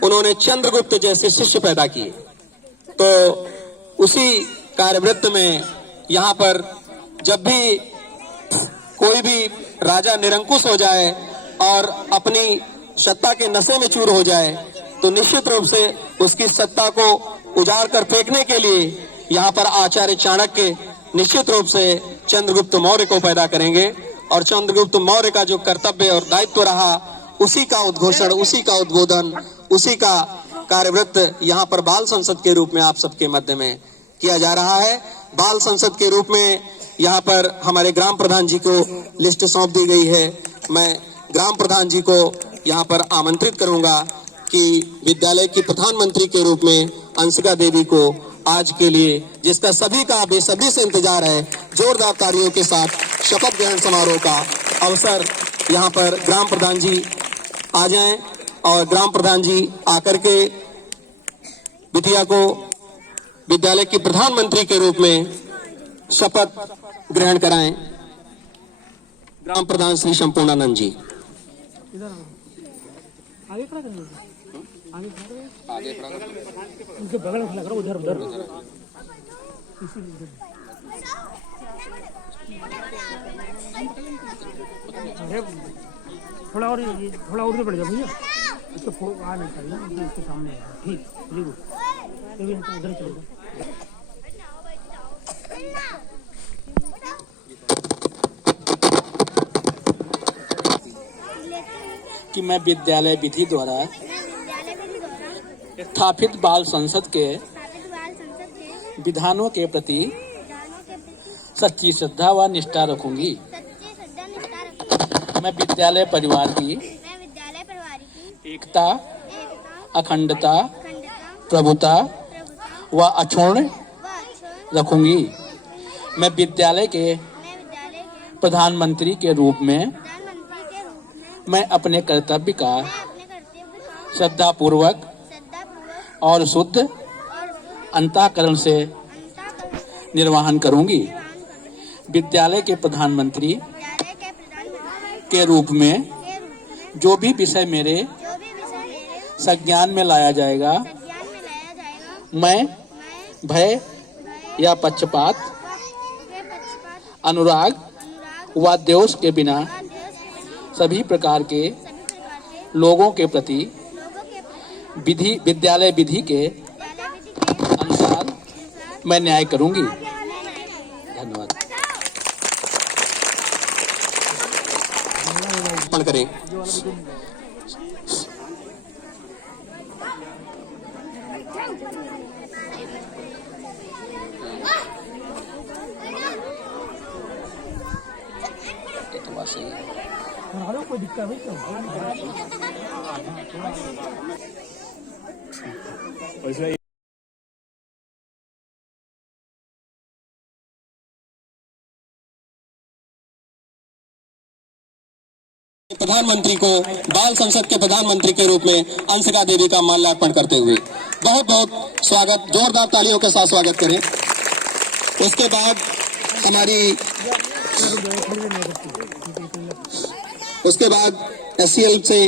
उन्होंने चंद्रगुप्त जैसे शिष्य पैदा किए। तो उसी कार्यवृत्त में यहाँ पर जब भी कोई भी राजा निरंकुश हो जाए और अपनी सत्ता के नशे में चूर हो जाए, तो निश्चित रूप से उसकी सत्ता को उजाड़ कर फेंकने के लिए यहाँ पर आचार्य चाणक्य निश्चित रूप से चंद्रगुप्त मौर्य को पैदा करेंगे। और चंद्रगुप्त मौर्य का जो कर्तव्य और दायित्व रहा, उसी का उद्घोषण, उसी का उद्बोधन, उसी का कार्यवृत्त यहाँ पर बाल संसद के रूप में आप सबके मध्य में किया जा रहा है। बाल संसद के रूप में यहाँ पर हमारे ग्राम प्रधान जी को लिस्ट सौंप दी गई है। मैं ग्राम प्रधान जी को यहाँ पर आमंत्रित करूंगा कि विद्यालय की प्रधानमंत्री के रूप में अंशिका देवी को आज के लिए, जिसका सभी का बेसब्री से इंतजार है, जोरदार तालियों के साथ शपथ ग्रहण समारोह का अवसर, यहाँ पर ग्राम प्रधान जी आ जाएं, और ग्राम प्रधान जी आकर के बिटिया को विद्यालय की प्रधानमंत्री के रूप में शपथ ग्रहण कराएं। ग्राम प्रधान श्री संपूर्णानंद जी। आगे खड़ा कर लो, आगे खड़ा कर, उनके बगल में खड़ा करो, उधर उधर। अरे थोड़ा और उधर बढ़ जाओ भैया, इसको आ नहीं चाहिए, इसके सामने है। ठीक, वेरी गुड। तो उधर चलेगा। कि मैं विद्यालय विधि द्वारा स्थापित बाल संसद के विधानों के प्रति सच्ची श्रद्धा व निष्ठा रखूंगी। मैं विद्यालय परिवार की एकता, अखंडता, प्रभुता व अक्षुण्ण रखूंगी। मैं विद्यालय के प्रधानमंत्री के रूप में मैं अपने कर्तव्य का श्रद्धापूर्वक और शुद्ध अंतःकरण से निर्वहन करूंगी। विद्यालय के प्रधानमंत्री के रूप में जो भी विषय मेरे संज्ञान में लाया जाएगा मैं भय या पक्षपात अनुराग व द्वेष के बिना सभी प्रकार के लोगों के प्रति विद्यालय विधि के अनुसार मैं न्याय करूंगी। धन्यवाद। करें। कोई दिक्कत नहीं वैसे प्रधानमंत्री को बाल संसद के प्रधानमंत्री के रूप में अंशिका देवी का माल्यार्पण करते हुए बहुत बहुत स्वागत, जोरदार तालियों के साथ स्वागत करें। उसके बाद SCL से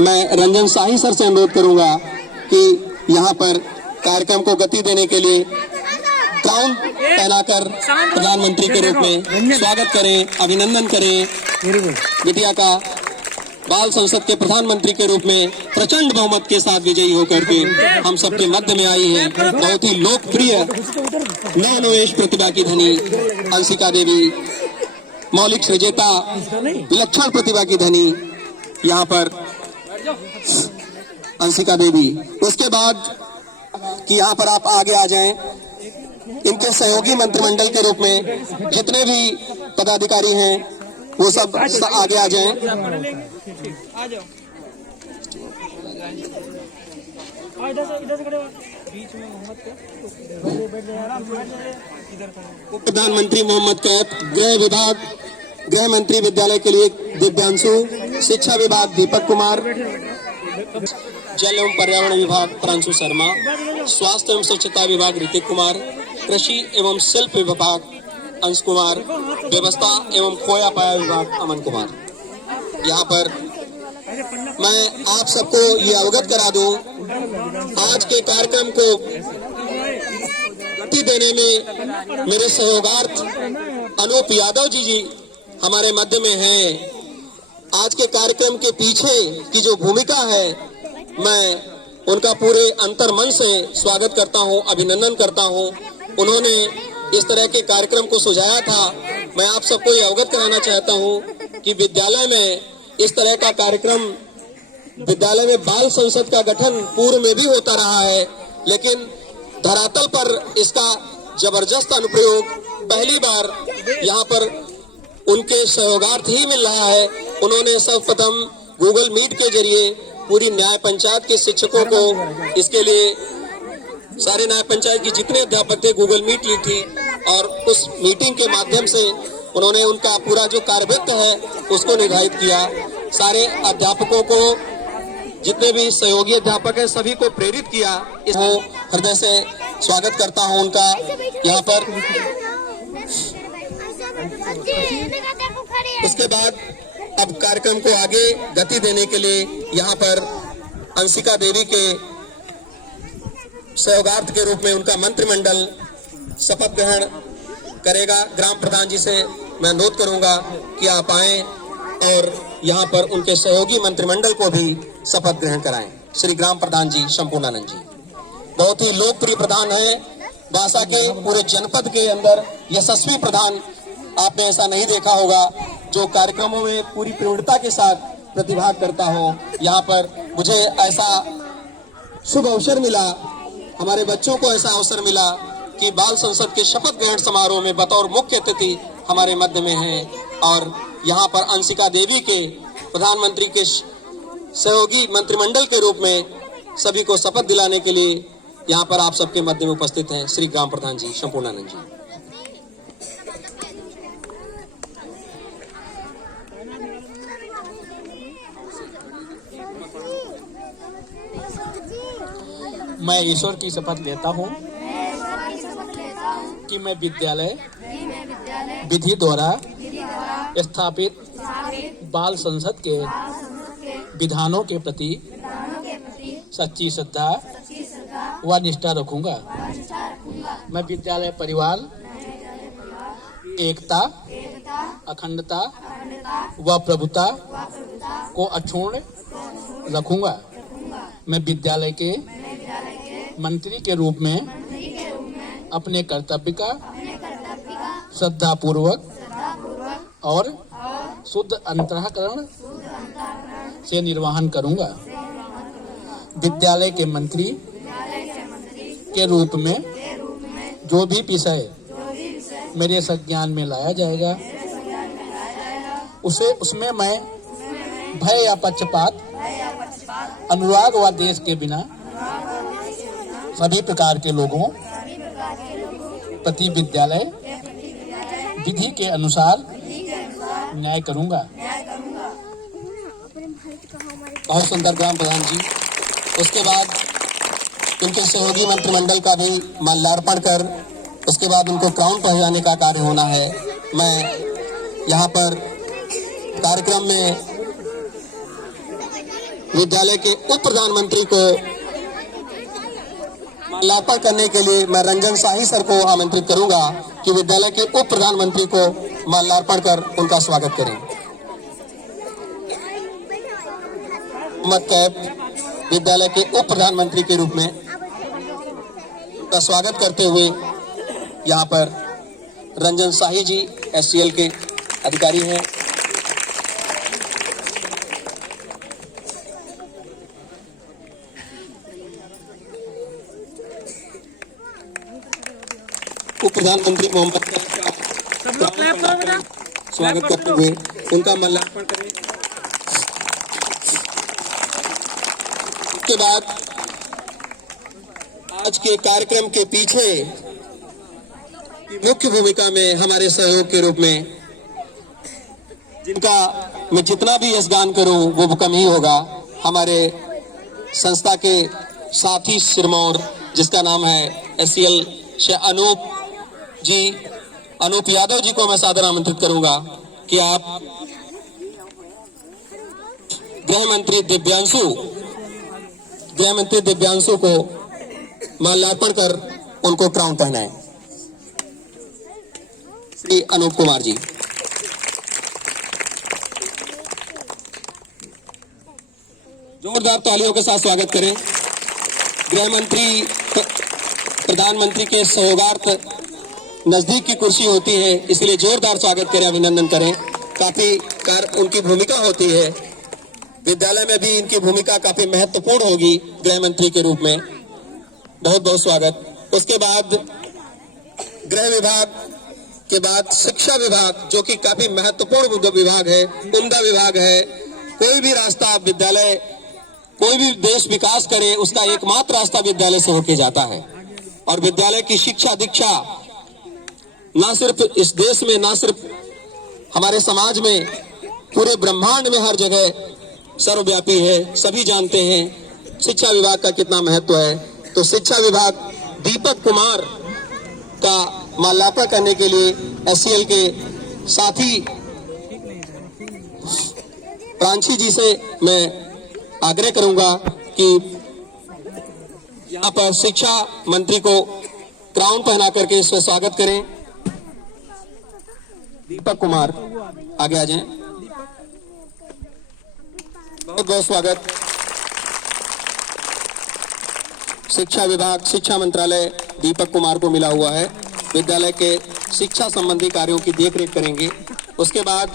मैं रंजन शाही सर से अनुरोध करूंगा कि यहाँ पर कार्यक्रम को गति देने के लिए क्राउन पहनाकर प्रधानमंत्री के रूप में स्वागत करें, अभिनंदन करें। बिटिया का बाल संसद के प्रधानमंत्री के रूप में प्रचंड बहुमत के साथ विजयी होकर के हम सबके मध्य में आई है। बहुत ही लोकप्रिय नवोन्मेष प्रतिभा की धनी अंशिका देवी, मौलिक सृजेता, विलक्षण प्रतिभा की धनी यहाँ पर अंशिका देवी। उसके बाद कि यहाँ पर आप आगे आ जाएं, इनके सहयोगी मंत्रिमंडल के रूप में जितने भी पदाधिकारी हैं वो सब आगे आ जाएं। प्रधानमंत्री मोहम्मद कैफ, गृह विभाग, गृह मंत्री विद्यालय के लिए दिव्यांशु, शिक्षा विभाग दीपक कुमार, जल एवं पर्यावरण विभाग प्रांशु शर्मा, स्वास्थ्य एवं स्वच्छता विभाग ऋतिक कुमार, कृषि एवं शिल्प विभाग अंश कुमार, व्यवस्था एवं खोया पाया विभाग अमन कुमार। यहाँ पर मैं आप सबको ये अवगत करा दूं, आज के कार्यक्रम को गति देने में मेरे सहयोगार्थ अनूप यादव जी हमारे मध्य में हैं। आज के कार्यक्रम के पीछे की जो भूमिका है, मैं उनका पूरे अंतर्मन से स्वागत करता हूं, अभिनंदन करता हूं। उन्होंने इस तरह के कार्यक्रम को सुझाया था। मैं आप सबको ये अवगत कराना चाहता हूं कि विद्यालय में इस तरह का कार्यक्रम, विद्यालय में बाल संसद का गठन पूर्व में भी होता रहा है, लेकिन धरातल पर इसका जबरदस्त अनुप्रयोग पहली बार यहाँ पर उनके सहयोगार्थ ही मिल रहा है। उन्होंने सर्वप्रथम गूगल मीट के जरिए पूरी न्याय पंचायत के शिक्षकों को, इसके लिए सारे न्याय पंचायत की जितने अध्यापक थे गूगल मीट ली थी, और उस मीटिंग के माध्यम से उन्होंने उनका पूरा जो कार्यवृत्त है उसको निर्धारित किया। सारे अध्यापकों को, जितने भी सहयोगी अध्यापक हैं, सभी को प्रेरित किया। इसको हृदय से स्वागत करता हूं उनका। यहाँ पर उसके बाद अब कार्यक्रम को आगे गति देने के लिए यहाँ पर अंशिका देवी के सहयोगार्थ के रूप में उनका मंत्रिमंडल शपथ ग्रहण करेगा। ग्राम प्रधान जी से मैं अनुरोध करूंगा कि आप आएं और यहाँ पर उनके सहयोगी मंत्रिमंडल को भी शपथ ग्रहण कराएं। श्री ग्राम प्रधान जी संपूर्णानंद जी बहुत ही लोकप्रिय प्रधान हैं। बांसा के पूरे जनपद के अंदर यशस्वी प्रधान आपने ऐसा नहीं देखा होगा, जो कार्यक्रमों में पूरी प्रवीणता के साथ प्रतिभाग करता हो। यहाँ पर मुझे ऐसा शुभ अवसर मिला, हमारे बच्चों को ऐसा अवसर मिला कि बाल संसद के शपथ ग्रहण समारोह में बतौर मुख्य अतिथि हमारे मध्य में हैं, और यहाँ पर अंशिका देवी के प्रधानमंत्री के सहयोगी मंत्रिमंडल के रूप में सभी को शपथ दिलाने के लिए यहाँ पर आप सबके मध्य में उपस्थित हैं श्री ग्राम प्रधान जी संपूर्णानंद जी। मैं ईश्वर की शपथ लेता हूँ कि मैं विद्यालय विधि द्वारा स्थापित बाल संसद के विधानों के प्रति सच्ची श्रद्धा व निष्ठा रखूंगा। मैं विद्यालय परिवार एकता, अखंडता व प्रभुता को अक्षुण्ण रखूंगा। मैं विद्यालय के मंत्री के रूप में अपने कर्तव्य का श्रद्धापूर्वक और शुद्ध अंतःकरण से निर्वहन करूंगा। विद्यालय के मंत्री के रूप में जो भी विषय मेरे संज्ञान में लाया जाएगा उसमें मैं भय या पक्षपात, अनुराग व देश के बिना सभी प्रकार के लोगों प्रति विद्यालय विधि के अनुसार न्याय करूंगा। बहुत सुंदर ग्राम प्रधान जी। उसके बाद उनके सहयोगी मंत्रिमंडल का भी माल्यार्पण कर उसके बाद उनको क्राउन पहुंचाने का कार्य होना है। मैं यहाँ पर कार्यक्रम में विद्यालय के उप प्रधानमंत्री को माल्यार्पण करने के लिए मैं रंजन शाही सर को आमंत्रित करूंगा कि विद्यालय के उप प्रधानमंत्री को माल्यार्पण कर उनका स्वागत करें। मोहम्मद कैफ विद्यालय के उप प्रधानमंत्री के रूप में उनका स्वागत करते हुए यहाँ पर रंजन शाही जी SCL के अधिकारी हैं। उप प्रधानमंत्री मोहम्मद कैफ का स्वागत करते हुए उनका माल्यार्पण करें। उसके बाद आज के कार्यक्रम के पीछे मुख्य भूमिका में हमारे सहयोग के रूप में जिनका मैं जितना भी यशगान करूं वो कम ही होगा, हमारे संस्था के साथी सिरमौर जिसका नाम है SCL से अनूप यादव जी को मैं सादर आमंत्रित करूंगा कि आप गृह मंत्री दिव्यांशु को माल्यार्पण कर उनको क्राउन पहनाएं। श्री अनूप कुमार जी। जोरदार तालियों के साथ स्वागत करें। गृह मंत्री प्रधानमंत्री के सौगार्थ नजदीक की कुर्सी होती है, इसलिए जोरदार स्वागत करें, अभिनंदन करें। काफी उनकी भूमिका होती है, विद्यालय में भी इनकी भूमिका काफी महत्वपूर्ण होगी गृह मंत्री के रूप में। बहुत बहुत स्वागत। उसके बाद गृह विभाग के बाद शिक्षा विभाग जो कि काफी महत्वपूर्ण विभाग है, उम्दा विभाग है। कोई भी रास्ता विद्यालय, कोई भी देश विकास करे उसका एकमात्र रास्ता विद्यालय से होके जाता है। और विद्यालय की शिक्षा दीक्षा ना सिर्फ इस देश में, ना सिर्फ हमारे समाज में, पूरे ब्रह्मांड में हर जगह सर्वव्यापी है। सभी जानते हैं शिक्षा विभाग का कितना महत्व है। तो शिक्षा विभाग दीपक कुमार का माल्यार्पण करने के लिए SCL के साथी प्रांशी जी से मैं आग्रह करूंगा कि यहाँ पर शिक्षा मंत्री को क्राउन पहना करके इसका स्वागत करें। दीपक कुमार आगे आ जाएं। बहुत बहुत स्वागत। शिक्षा विभाग, शिक्षा मंत्रालय दीपक कुमार को मिला हुआ है। विद्यालय के शिक्षा संबंधी कार्यों की देखरेख करेंगे। उसके बाद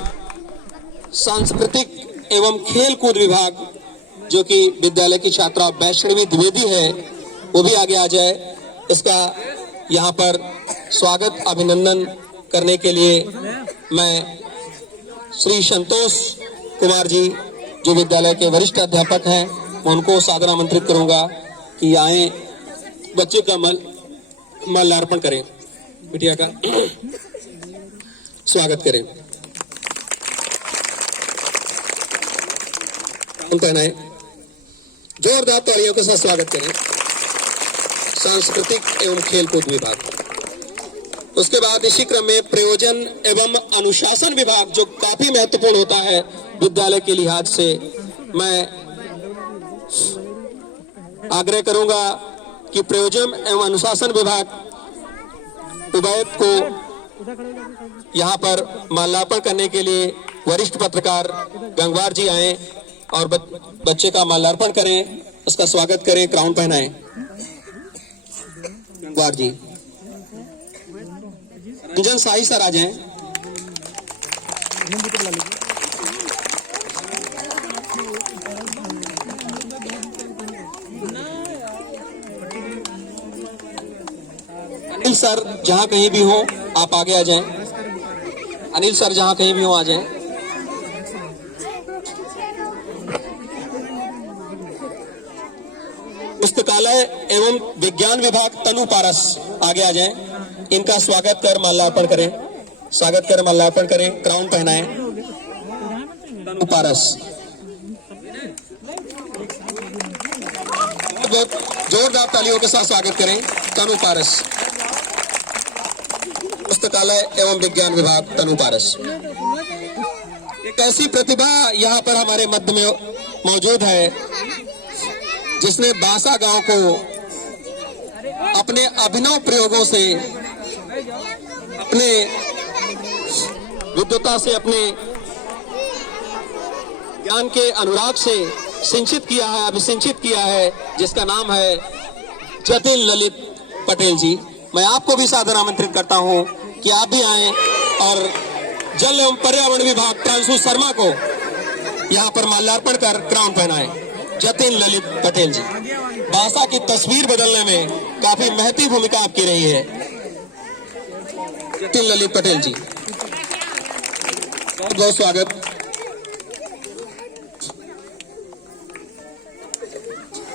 सांस्कृतिक एवं खेल कूद विभाग जो कि विद्यालय की छात्रा वैष्णवी द्विवेदी है, वो भी आगे आ जाए। इसका यहाँ पर स्वागत अभिनंदन करने के लिए मैं श्री संतोष कुमार जी जो विद्यालय के वरिष्ठ अध्यापक हैं, उनको सादर आमंत्रित करूंगा कि आए, बच्चे का माल्यार्पण करें, बिटिया का स्वागत करें, पहनाएं। जोरदार तालियों के साथ स्वागत करें सांस्कृतिक एवं खेलकूद विभाग। उसके बाद इसी क्रम में प्रयोजन एवं अनुशासन विभाग, जो काफी महत्वपूर्ण होता है विद्यालय के लिहाज से, मैं आग्रह करूंगा कि प्रयोजन एवं अनुशासन विभाग उवैद को यहाँ पर माल्यार्पण करने के लिए वरिष्ठ पत्रकार गंगवार जी आए और बच्चे का माल्यार्पण करें, उसका स्वागत करें, क्राउन पहनाएं। गंगवार जी, रंजन साई सर आ जाएं। अनिल सर जहां कहीं भी हो आप आगे आ जाएं। अनिल सर जहां कहीं भी हो आ जाएं। पुस्तकालय एवं विज्ञान विभाग तनु पारस आगे आ जाएं। इनका स्वागत कर माल्यार्पण करें, स्वागत कर माल्यार्पण करें, क्राउन पहनाएं। तनु पारस, बहुत जोरदार तालियों के साथ स्वागत करें तनु पारस, पुस्तकालय एवं विज्ञान विभाग तनु पारस। एक ऐसी प्रतिभा यहाँ पर हमारे मध्य में मौजूद है जिसने बासा गांव को अपने अभिनव प्रयोगों से, अपने विद्वता से, अपने ज्ञान के अनुराग से सिंचित किया है, अभिसिंचित किया है, जिसका नाम है जतिन ललित पटेल जी। मैं आपको भी सादर आमंत्रित करता हूं कि आप भी आएं और जल एवं पर्यावरण विभाग प्रांशु शर्मा को यहां पर माल्यार्पण कर क्राउन पहनाएं। जतिन ललित पटेल जी, भाषा की तस्वीर बदलने में काफी महती भूमिका आपकी रही है। जतिन ललित पटेल जी, बहुत बहुत स्वागत।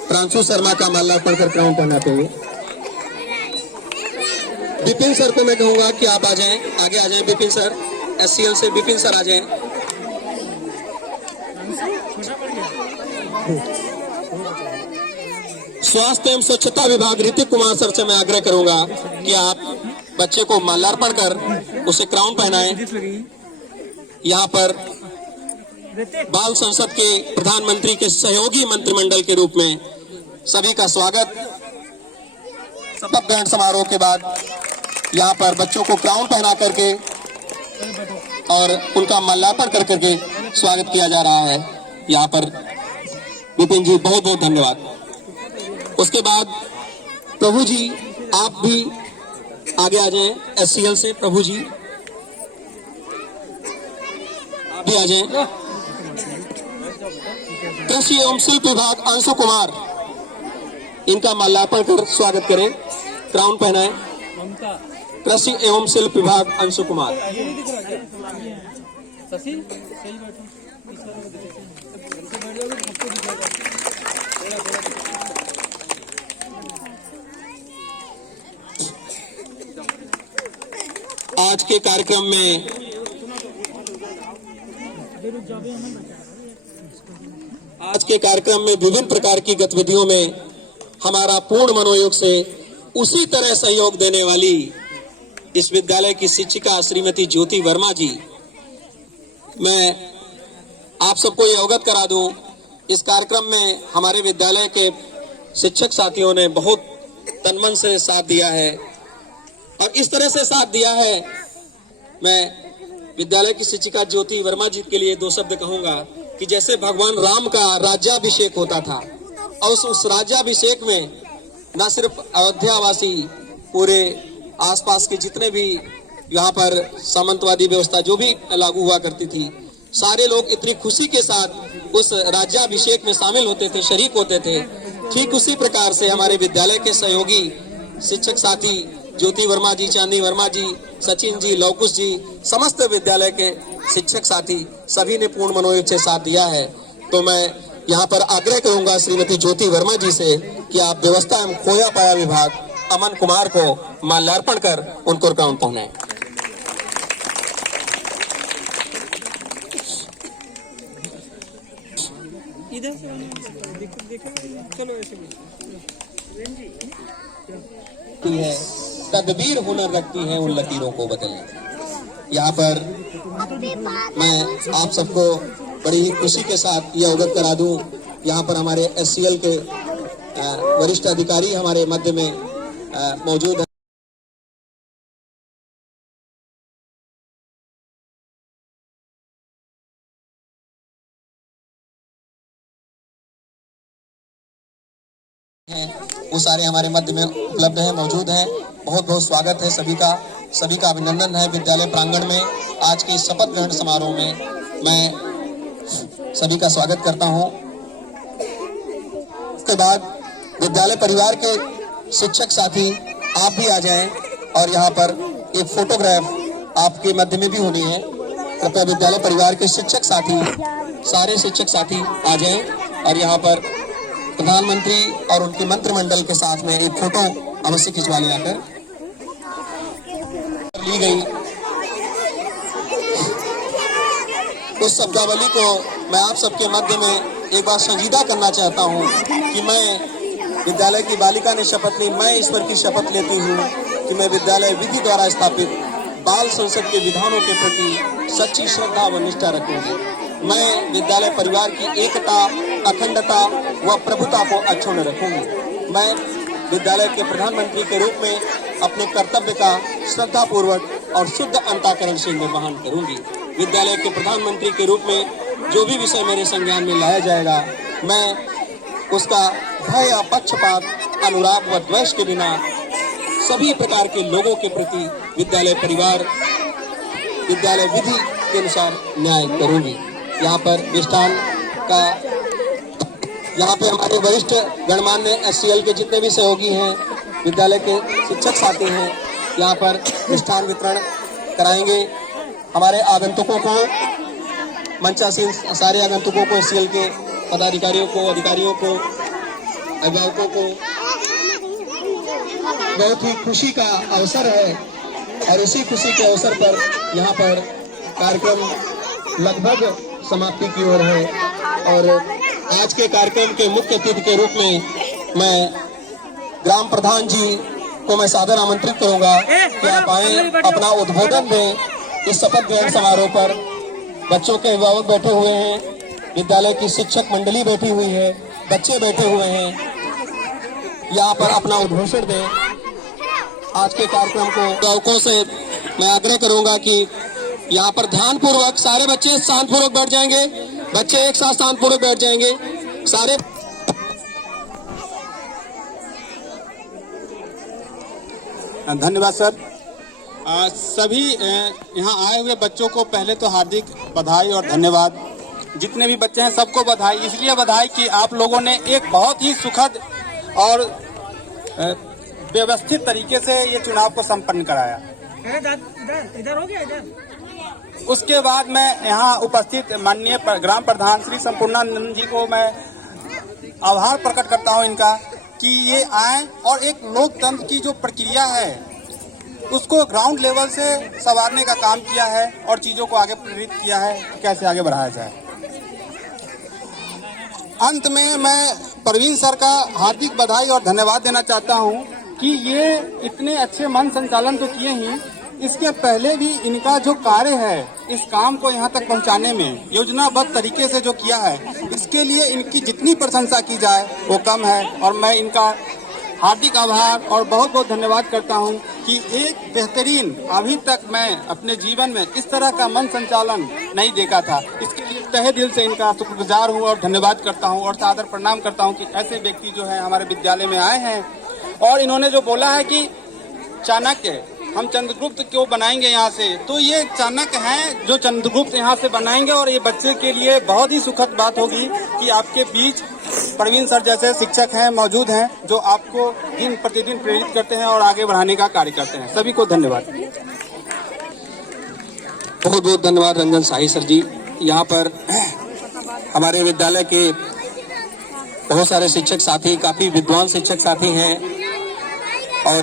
प्रांशु शर्मा का माल्यार्पण कर क्राउन पहनाते हुए विपिन सर को मैं कहूंगा कि आप आ जाएं, आगे आ जाएं। विपिन सर, SCL से विपिन सर आ जाएं। स्वास्थ्य एवं स्वच्छता विभाग ऋतिक कुमार सर से मैं आग्रह करूंगा कि आप बच्चे को माल्यार्पण कर उसे क्राउन पहनाएं। यहाँ पर बाल संसद के प्रधानमंत्री के सहयोगी मंत्रिमंडल के रूप में सभी का स्वागत। शपथ ग्रहण समारोह के बाद यहाँ पर बच्चों को क्राउन पहना करके और उनका माल्यार्पण कर करके स्वागत किया जा रहा है। यहाँ पर विपिन जी बहुत बहुत धन्यवाद। उसके बाद प्रभु जी, आप भी आगे आ जाएं। SCL से प्रभु जी आप भी आ जाएं। कृषि एवं शिल्प विभाग अंशु कुमार, इनका माल्यार्पण कर स्वागत करें, क्राउन पहनाएं। कृषि एवं शिल्प विभाग अंशु कुमार। आज के कार्यक्रम में विभिन्न प्रकार की गतिविधियों में हमारा पूर्ण मनोयोग से उसी तरह सहयोग देने वाली इस विद्यालय की शिक्षिका श्रीमती ज्योति वर्मा जी, मैं आप सबको ये अवगत करा दूं, इस कार्यक्रम में हमारे विद्यालय के शिक्षक साथियों ने बहुत तनमन से साथ दिया है और इस तरह से साथ दिया है। मैं विद्यालय की शिक्षिका ज्योति वर्मा जी के लिए दो शब्द कहूंगा कि जैसे भगवान राम का राज्याभिषेक होता था और उस राज्याभिषेक में न सिर्फ अयोध्यावासी, पूरे आसपास के जितने भी यहाँ पर सामंतवादी व्यवस्था जो भी लागू हुआ करती थी, सारे लोग इतनी खुशी के साथ उस राज्याभिषेक में शामिल होते थे, शरीक होते थे। ठीक उसी प्रकार से हमारे विद्यालय के सहयोगी शिक्षक साथी ज्योति वर्मा जी, चांदी वर्मा जी, सचिन जी, लवकुश जी, समस्त विद्यालय के शिक्षक साथी सभी ने पूर्ण मनोयोग से साथ दिया है। तो मैं यहाँ पर आग्रह करूंगा श्रीमती ज्योति वर्मा जी से कि आप व्यवस्था एवं खोया पाया विभाग अमन कुमार को माल्यार्पण कर उनको क्राउन पहनाएं। तदबीर हुनर रखती हैं उन लकीरों को बदलने। यहाँ पर मैं आप सबको बड़ी ही खुशी के साथ ये अवगत करा दूं, यहाँ पर हमारे SCL के वरिष्ठ अधिकारी हमारे मध्य में मौजूद हैं। वो सारे हमारे मध्य में उपलब्ध हैं, मौजूद हैं। बहुत बहुत स्वागत है सभी का अभिनंदन है विद्यालय प्रांगण में। आज के इस शपथ ग्रहण समारोह में मैं सभी का स्वागत करता हूं। उसके बाद विद्यालय परिवार के शिक्षक साथी आप भी आ जाएं और यहाँ पर एक फोटोग्राफ आपके मध्य में भी होनी है। कृपया विद्यालय परिवार के शिक्षक साथी, सारे शिक्षक साथी आ जाएं और यहाँ पर प्रधानमंत्री और उनके मंत्रिमंडल के साथ में एक फोटो अवश्य खिंचवा ले आकर ली गई। उस शब्दावली को मैं आप सबके मध्य में एक बार संजीदा करना चाहता हूं कि मैं विद्यालय की बालिका ने शपथ ली, मैं ईश्वर की शपथ लेती हूं कि मैं विद्यालय विधि द्वारा स्थापित बाल संसद के विधानों के प्रति सच्ची श्रद्धा व निष्ठा रखूंगी। मैं विद्यालय परिवार की एकता, अखंडता व प्रभुता को अक्षुण्ण रखूंगी। मैं विद्यालय के प्रधानमंत्री के रूप में अपने कर्तव्य का श्रद्धापूर्वक और शुद्ध अंतःकरण से निर्वहन करूंगी। विद्यालय के प्रधानमंत्री के रूप में जो भी विषय मेरे संज्ञान में लाया जाएगा, मैं उसका भय या पक्षपात, अनुराग व द्वेष के बिना सभी प्रकार के लोगों के प्रति विद्यालय परिवार, विद्यालय विधि के अनुसार न्याय करूंगी। यहाँ पर मिष्ठान का, यहाँ पे हमारे वरिष्ठ गणमान्य SCL के जितने भी सहयोगी हैं, विद्यालय के शिक्षक साथी हैं, यहाँ पर मिष्ठान वितरण कराएंगे। हमारे आगंतुकों को, मंचासीन सारे आगंतुकों को, SCL के पदाधिकारियों को, अधिकारियों को, अभिभावकों को बहुत ही खुशी का अवसर है और इसी खुशी के अवसर पर यहाँ पर कार्यक्रम लगभग समाप्ति की ओर है। और आज के कार्यक्रम के मुख्य अतिथि के रूप में मैं ग्राम प्रधान जी को मैं सादर आमंत्रित करूंगा कि आप आए, अपना उद्बोधन दें इस शपथ ग्रहण समारोह पर। बच्चों के अभिभावक बैठे हुए हैं, विद्यालय की शिक्षक मंडली बैठी हुई है, बच्चे बैठे हुए हैं, यहाँ पर अपना उद्घोषण दें। आज के कार्यक्रम को अभिभावकों से मैं आग्रह करूंगा कि यहाँ पर ध्यान पूर्वक सारे बच्चे शांत पूर्वक बैठ जाएंगे, बच्चे एक साथ शांत पूर्वक बैठ जाएंगे सारे। धन्यवाद सर। सभी यहाँ आए हुए बच्चों को पहले तो हार्दिक बधाई और धन्यवाद। जितने भी बच्चे हैं सबको बधाई, इसलिए बधाई कि आप लोगों ने एक बहुत ही सुखद और व्यवस्थित तरीके से ये चुनाव को संपन्न कराया। इधर हो गया इधर। उसके बाद मैं यहाँ उपस्थित माननीय ग्राम प्रधान श्री संपूर्णानंद जी को मैं आभार प्रकट करता हूँ इनका कि ये आए और एक लोकतंत्र की जो प्रक्रिया है उसको ग्राउंड लेवल से संवारने का काम किया है और चीज़ों को आगे प्रेरित किया है, कैसे आगे बढ़ाया जाए। अंत में मैं प्रवीण सर का हार्दिक बधाई और धन्यवाद देना चाहता हूँ कि ये इतने अच्छे मन संचालन तो किए ही, इसके पहले भी इनका जो कार्य है इस काम को यहाँ तक पहुँचाने में योजनाबद्ध तरीके से जो किया है, इसके लिए इनकी जितनी प्रशंसा की जाए वो कम है। और मैं इनका हार्दिक आभार और बहुत बहुत धन्यवाद करता हूँ कि एक बेहतरीन, अभी तक मैं अपने जीवन में इस तरह का मन संचालन नहीं देखा था। इसके लिए तहे दिल से इनका शुक्रगुजार हूँ और धन्यवाद करता हूँ और सादर प्रणाम करता हूँ कि ऐसे व्यक्ति जो है हमारे विद्यालय में आए हैं। और इन्होंने जो बोला है कि चाणक्य हम चंद्रगुप्त क्यों बनाएंगे यहाँ से, तो ये चाणक्य हैं जो चंद्रगुप्त यहाँ से बनाएंगे। और ये बच्चे के लिए बहुत ही सुखद बात होगी कि आपके बीच प्रवीण सर जैसे शिक्षक हैं, मौजूद हैं, जो आपको दिन प्रतिदिन प्रेरित करते हैं और आगे बढ़ाने का कार्य करते हैं। सभी को धन्यवाद। बहुत बहुत धन्यवाद रंजन शाही सर जी। यहाँ पर हमारे विद्यालय के बहुत सारे शिक्षक साथी, काफी विद्वान शिक्षक साथी हैं और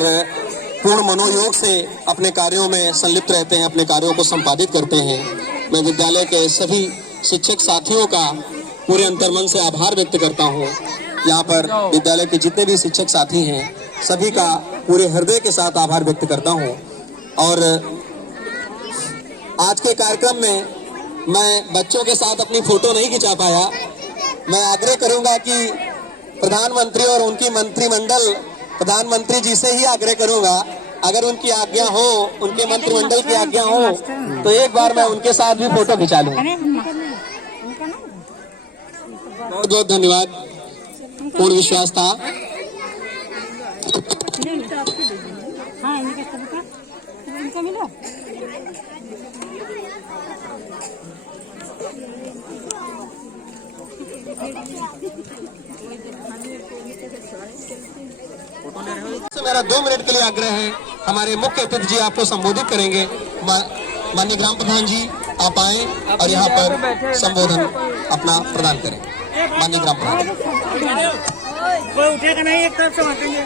पूर्ण मनोयोग से अपने कार्यों में संलिप्त रहते हैं, अपने कार्यों को संपादित करते हैं। मैं विद्यालय के सभी शिक्षक साथियों का पूरे अंतर्मन से आभार व्यक्त करता हूँ। यहाँ पर विद्यालय के जितने भी शिक्षक साथी हैं सभी का पूरे हृदय के साथ आभार व्यक्त करता हूं। और आज के कार्यक्रम में मैं बच्चों के साथ अपनी फोटो नहीं खिंचा पाया। मैं आग्रह करूंगा कि प्रधानमंत्री और उनकी मंत्रिमंडल, प्रधानमंत्री जी से ही आग्रह करूंगा, अगर उनकी आज्ञा हो, उनके मंत्रिमंडल की आज्ञा हो, तो एक बार मैं उनके साथ भी फोटो खिंचा लूं। बहुत बहुत धन्यवाद। पूर्ण विश्वास था। हाँ इनका मिला। मेरा 2 मिनट के लिए आग्रह है, हमारे मुख्य अतिथि जी आपको संबोधित करेंगे। माननीय ग्राम प्रधान जी आप आए और यहाँ पर संबोधन अपना प्रदान करें। माननीय ग्राम प्रधान। कोई उठेगा नहीं, एक तरफ से बांटेंगे।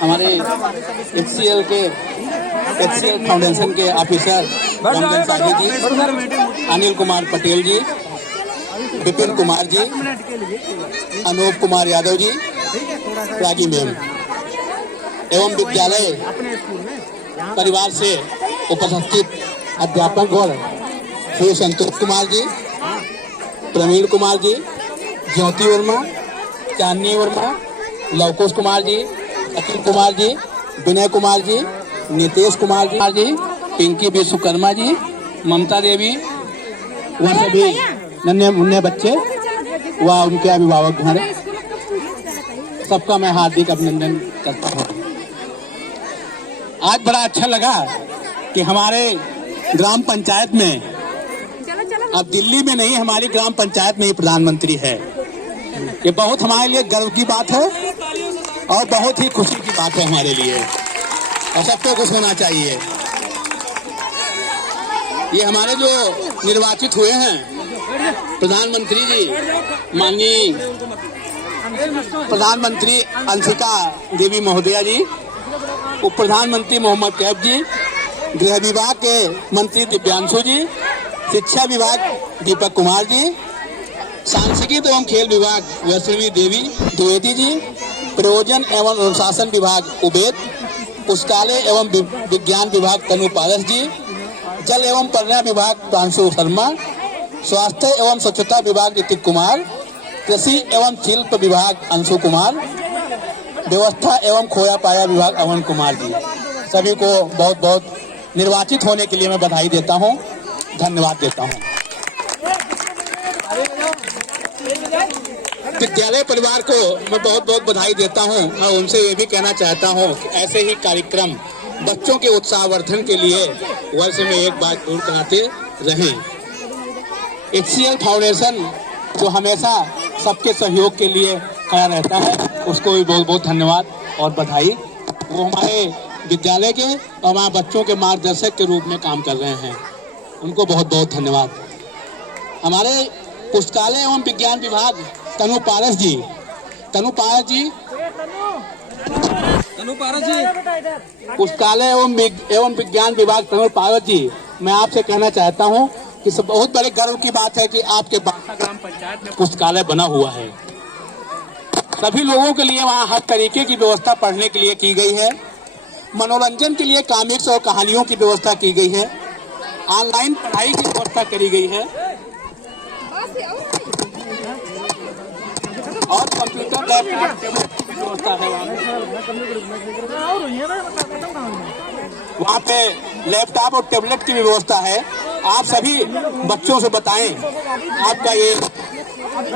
हमारे HCL फाउंडेशन के ऑफिसर रंजन साहनी जी, अनिल कुमार पटेल जी, विपिन कुमार जी, अनूप कुमार यादव जी, रागी मैम एवं विद्यालय परिवार से उपस्थित अध्यापक और श्री संतोष कुमार जी, प्रवीण कुमार जी, ज्योति वर्मा, चांदनी वर्मा, लवकुश कुमार जी, अखिल कुमार जी, विनय कुमार जी, नितेश कुमार जी, पिंकी विश्वकर्मा जी, ममता देवी, वह सभी नन्हे मुन्ने बच्चे व उनके अभिभावक हैं, सबका मैं हार्दिक अभिनंदन करता हूँ। आज बड़ा अच्छा लगा कि हमारे ग्राम पंचायत में, अब दिल्ली में नहीं, हमारी ग्राम पंचायत में ही प्रधानमंत्री है। ये बहुत हमारे लिए गर्व की बात है और बहुत ही खुशी की बात है हमारे लिए, और सबको खुश होना चाहिए। ये हमारे जो निर्वाचित हुए हैं प्रधानमंत्री जी, माननीय प्रधानमंत्री अंशिका देवी महोदया जी, उप प्रधानमंत्री मोहम्मद कैफ जी, गृह विभाग के मंत्री दिव्यांशु जी, शिक्षा विभाग दीपक कुमार जी, सांस्कृतिक एवं खेल विभाग वैष्णवी देवी द्विवेदी जी, प्रयोजन एवं अनुशासन विभाग उबेद, पुस्तकालय एवं विज्ञान विभाग तनु पारस जी, जल एवं पर्यावरण विभाग प्रांशु शर्मा, स्वास्थ्य एवं स्वच्छता विभाग ऋतिक कुमार, कृषि एवं शिल्प विभाग अंशु कुमार, व्यवस्था एवं खोया पाया विभाग अमन कुमार जी। सभी को बहुत बहुत निर्वाचित होने के लिए मैं बधाई देता हूं, धन्यवाद देता हूं। विद्यालय परिवार को मैं बहुत बहुत बधाई देता हूं और उनसे ये भी कहना चाहता हूं कि ऐसे ही कार्यक्रम बच्चों के उत्साहवर्धन के लिए वर्ष में एक बार जरूर कराते रहें। HCL फाउंडेशन जो हमेशा सबके सहयोग के लिए खड़ा रहता है, उसको भी बहुत बहुत धन्यवाद और बधाई। वो हमारे विद्यालय के और हमारे बच्चों के मार्गदर्शक के रूप में काम कर रहे हैं, उनको बहुत बहुत धन्यवाद। हमारे पुस्तकालय एवं विज्ञान विभाग तनु पारस जी, पुस्तकालय एवं विज्ञान विभाग तनु पारस जी, मैं आपसे कहना चाहता हूं कि बहुत बड़े गर्व की बात है कि आपके बांसा ग्राम पंचायत में पुस्तकालय बना हुआ है। सभी लोगों के लिए वहाँ हर तरीके की व्यवस्था पढ़ने के लिए की गई है, मनोरंजन के लिए कॉमिक्स और कहानियों की व्यवस्था की गई है, ऑनलाइन पढ़ाई की व्यवस्था करी गई है और कंप्यूटर लैपटॉप की व्यवस्था है। वहाँ पे लैपटॉप और टेबलेट की भी व्यवस्था है। आप सभी बच्चों से बताएं, आपका ये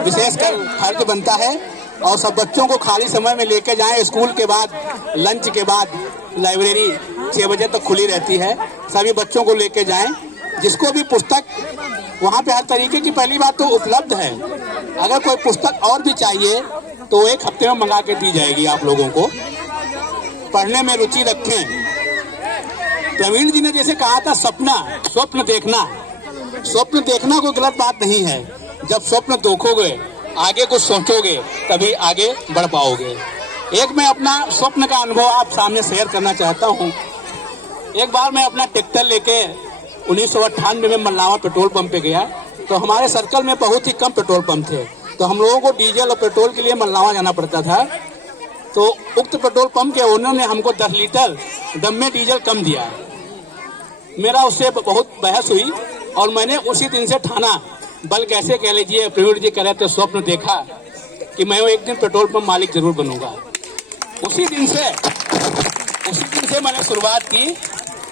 विशेषकर फर्ज बनता है, और सब बच्चों को खाली समय में लेके जाएं। स्कूल के बाद, लंच के बाद लाइब्रेरी 6 बजे तक खुली रहती है, सभी बच्चों को लेके जाएं। जिसको भी पुस्तक वहाँ पे हर तरीके की, पहली बात तो उपलब्ध है, अगर कोई पुस्तक और भी चाहिए तो 1 हफ्ते में मंगा के दी जाएगी। आप लोगों को पढ़ने में रुचि रखें। प्रवीण जी ने जैसे कहा था, स्वप्न देखना कोई गलत बात नहीं है, जब स्वप्न देखोगे, आगे कुछ सोचोगे, तभी आगे बढ़ पाओगे। एक मैं अपना स्वप्न का अनुभव आप सामने शेयर करना चाहता हूँ। एक बार मैं अपना ट्रैक्टर लेके 1998 में मल्लावा पेट्रोल पंप पे गया। तो हमारे सर्कल में बहुत ही कम पेट्रोल पंप थे, तो हम लोगों को डीजल और पेट्रोल के लिए मल्लावा जाना पड़ता था। तो उक्त पेट्रोल पंप के ओनर ने हमको 10 लीटर दम में डीजल कम दिया। मेरा उससे बहुत बहस हुई और मैंने उसी दिन से ठाना, बल कैसे कह लीजिए, प्रवीण जी कह रहे थे स्वप्न देखा कि मैं एक दिन पेट्रोल पंप मालिक जरूर बनूंगा। उसी दिन से मैंने शुरुआत की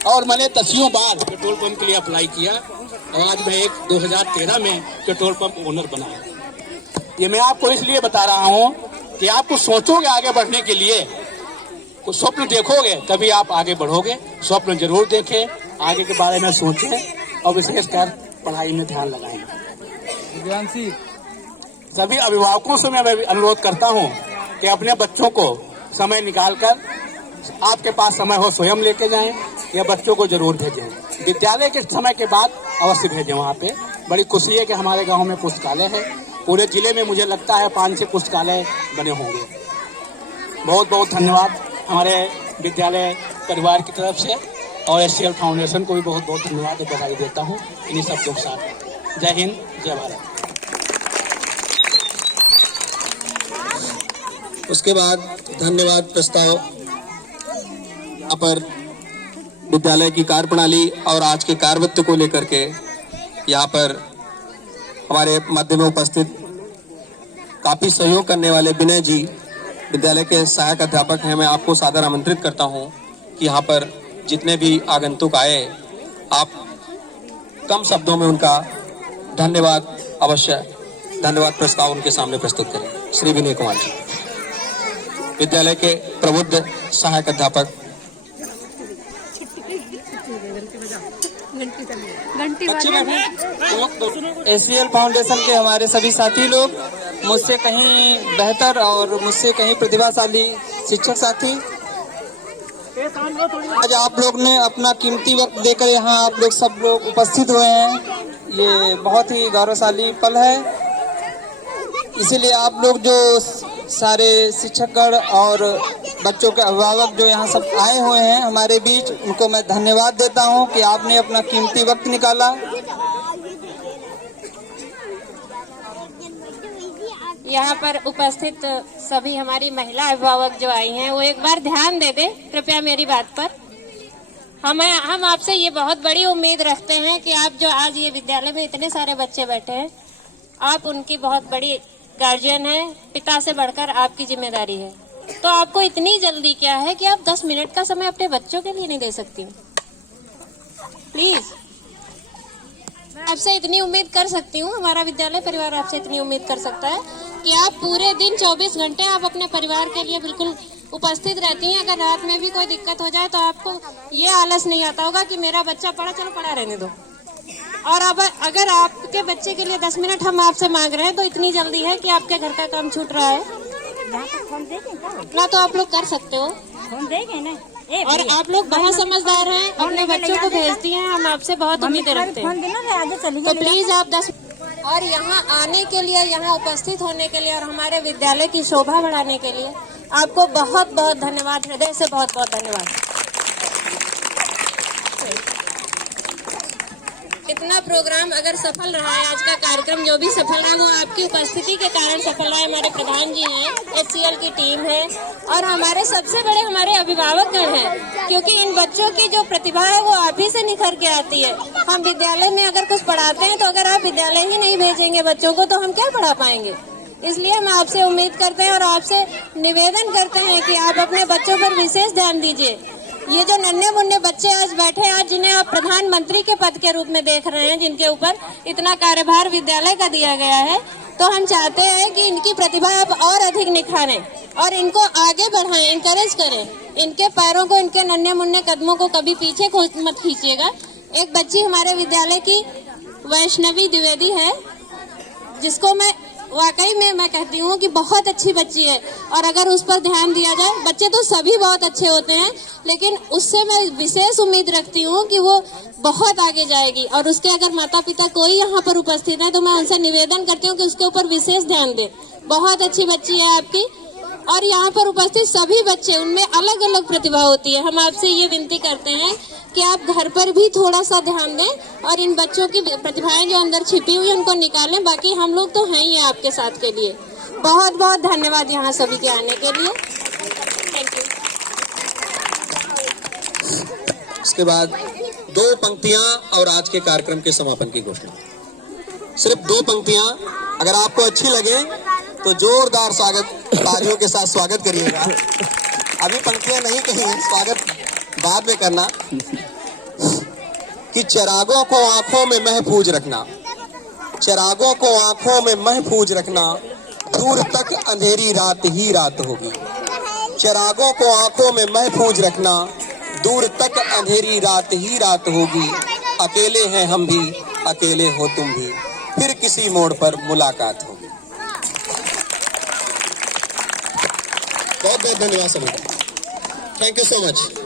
और मैंने 10 बार पेट्रोल पंप के लिए अप्लाई किया और आज मैं 2013 में पेट्रोल पंप ओनर बना। ये मैं आपको इसलिए बता रहा हूँ कि आप कुछ सोचोगे आगे बढ़ने के लिए, कुछ स्वप्न देखोगे, तभी आप आगे बढ़ोगे। स्वप्न जरूर देखें, आगे के बारे में सोचें और विशेषकर पढ़ाई में ध्यान लगाएं। सभी अभिभावकों से मैं अनुरोध करता हूं कि अपने बच्चों को समय निकालकर, आपके पास समय हो स्वयं लेके जाएं या बच्चों को जरूर भेजें। विद्यालय के समय के बाद अवश्य भेजें। वहाँ पे बड़ी खुशी है कि हमारे गांव में पुस्तकालय है। पूरे जिले में मुझे लगता है 5-6 पुस्तकालय बने होंगे। बहुत बहुत धन्यवाद हमारे विद्यालय परिवार की तरफ से और SCL फाउंडेशन को भी बहुत बहुत धन्यवाद और बधाई देता हूँ इन्हीं शब्दों के साथ। जय हिंद, जय भारत। उसके बाद धन्यवाद प्रस्ताव अपर विद्यालय की कार्यप्रणाली और आज के कार्यवृत्त को लेकर के यहाँ पर हमारे मध्य में उपस्थित काफी सहयोग करने वाले विनय जी विद्यालय के सहायक अध्यापक हैं। मैं आपको सादर आमंत्रित करता हूं कि यहाँ पर जितने भी आगंतुक आए, आप कम शब्दों में उनका धन्यवाद धन्यवाद प्रस्ताव उनके सामने प्रस्तुत करें। श्री विनय कुमार जी, विद्यालय के प्रबुद्ध सहायक अध्यापक। SCL फाउंडेशन के हमारे सभी साथी लोग, मुझसे कहीं बेहतर और मुझसे कहीं प्रतिभाशाली शिक्षक साथी, आज आप लोग ने अपना कीमती वक्त देकर यहाँ आप लोग सब लोग उपस्थित हुए हैं। ये बहुत ही गौरवशाली पल है। इसीलिए आप लोग जो सारे शिक्षकगण और बच्चों के अभिभावक जो यहाँ सब आए हुए हैं हमारे बीच, उनको मैं धन्यवाद देता हूँ कि आपने अपना कीमती वक्त निकाला। यहाँ पर उपस्थित सभी हमारी महिला अभिभावक जो आई हैं, वो एक बार ध्यान दे दें कृपया मेरी बात पर। हम आपसे ये बहुत बड़ी उम्मीद रखते हैं कि आप जो आज ये विद्यालय में इतने सारे बच्चे बैठे हैं, आप उनकी बहुत बड़ी गार्जियन है, पिता से बढ़कर आपकी जिम्मेदारी है। तो आपको इतनी जल्दी क्या है कि आप 10 मिनट का समय अपने बच्चों के लिए नहीं दे सकती? प्लीज, मैं आपसे इतनी उम्मीद कर सकती हूँ, हमारा विद्यालय परिवार आपसे इतनी उम्मीद कर सकता है कि आप पूरे दिन 24 घंटे आप अपने परिवार के लिए बिल्कुल उपस्थित रहती हैं। अगर रात में भी कोई दिक्कत हो जाए तो आपको ये आलस नहीं आता होगा कि मेरा बच्चा पढ़ा, चलो पढ़ा रहने दो। और अब अगर आपके बच्चे के लिए 10 मिनट हम आपसे मांग रहे हैं तो इतनी जल्दी है कि आपके घर का काम छूट रहा है। इतना तो आप लोग कर सकते हो, फोन देंगे ना। और आप लोग बहुत समझदार हैं, अपने बच्चों को भेजती हैं। हम आपसे बहुत उम्मीदें रखते हैं, तो प्लीज आप 10 और यहाँ आने के लिए, यहाँ उपस्थित होने के लिए और हमारे विद्यालय की शोभा बढ़ाने के लिए आपको बहुत बहुत धन्यवाद, हृदय से बहुत बहुत धन्यवाद। इतना प्रोग्राम अगर सफल रहा है, आज का कार्यक्रम जो भी सफल रहा, वो आपकी उपस्थिति के कारण सफल रहा है। हमारे प्रधान जी हैं, SCL की टीम है और हमारे सबसे बड़े हमारे अभिभावकगण हैं, क्योंकि इन बच्चों की जो प्रतिभा है वो आप ही से निखर के आती है। हम विद्यालय में अगर कुछ पढ़ाते हैं तो अगर आप विद्यालय ही नहीं भेजेंगे बच्चों को तो हम क्या पढ़ा पाएंगे। इसलिए हम आपसे उम्मीद करते हैं और आपसे निवेदन करते हैं कि आप अपने बच्चों पर विशेष ध्यान दीजिए। ये जो नन्हे मुन्ने बच्चे आज बैठे हैं, आज जिन्हें आप प्रधानमंत्री के पद के रूप में देख रहे हैं, जिनके ऊपर इतना कार्यभार विद्यालय का दिया गया है, तो हम चाहते हैं कि इनकी प्रतिभा आप और अधिक निखारें और इनको आगे बढ़ाएं, इंकरेज करें। इनके पैरों को, इनके नन्हे मुन्ने कदमों को कभी पीछे मत खींचिएगा। एक बच्ची हमारे विद्यालय की वैष्णवी द्विवेदी है, जिसको मैं वाकई में मैं कहती हूँ कि बहुत अच्छी बच्ची है, और अगर उस पर ध्यान दिया जाए, बच्चे तो सभी बहुत अच्छे होते हैं, लेकिन उससे मैं विशेष उम्मीद रखती हूँ कि वो बहुत आगे जाएगी। और उसके अगर माता पिता कोई यहाँ पर उपस्थित है तो मैं उनसे निवेदन करती हूँ कि उसके ऊपर विशेष ध्यान दें। बहुत अच्छी बच्ची है आपकी, और यहाँ पर उपस्थित सभी बच्चे, उनमें अलग अलग प्रतिभा होती है। हम आपसे ये विनती करते हैं कि आप घर पर भी थोड़ा सा ध्यान दें और इन बच्चों की प्रतिभाएं जो अंदर छिपी हुई उनको निकालें। बाकी हम लोग तो हैं ही आपके साथ के लिए। बहुत बहुत धन्यवाद यहाँ सभी के आने के लिए। Thank you. इसके बाद 2 पंक्तियां और आज के कार्यक्रम के समापन की घोषणा। सिर्फ 2 पंक्तियां, अगर आपको अच्छी लगे तो जोरदार स्वागत, तालियों के साथ स्वागत करिएगा। अभी पंक्तियां नहीं कही, स्वागत बाद में करना। कि चिरागों को आंखों में महफूज रखना, चिरागों को आंखों में महफूज रखना, दूर तक अंधेरी रात ही रात होगी। चिरागों को आंखों में महफूज रखना, दूर तक अंधेरी रात ही रात होगी। अकेले हैं हम भी, अकेले हो तुम भी, फिर किसी मोड़ पर मुलाकात होगी। बहुत बहुत धन्यवाद सभी, थैंक यू सो मच।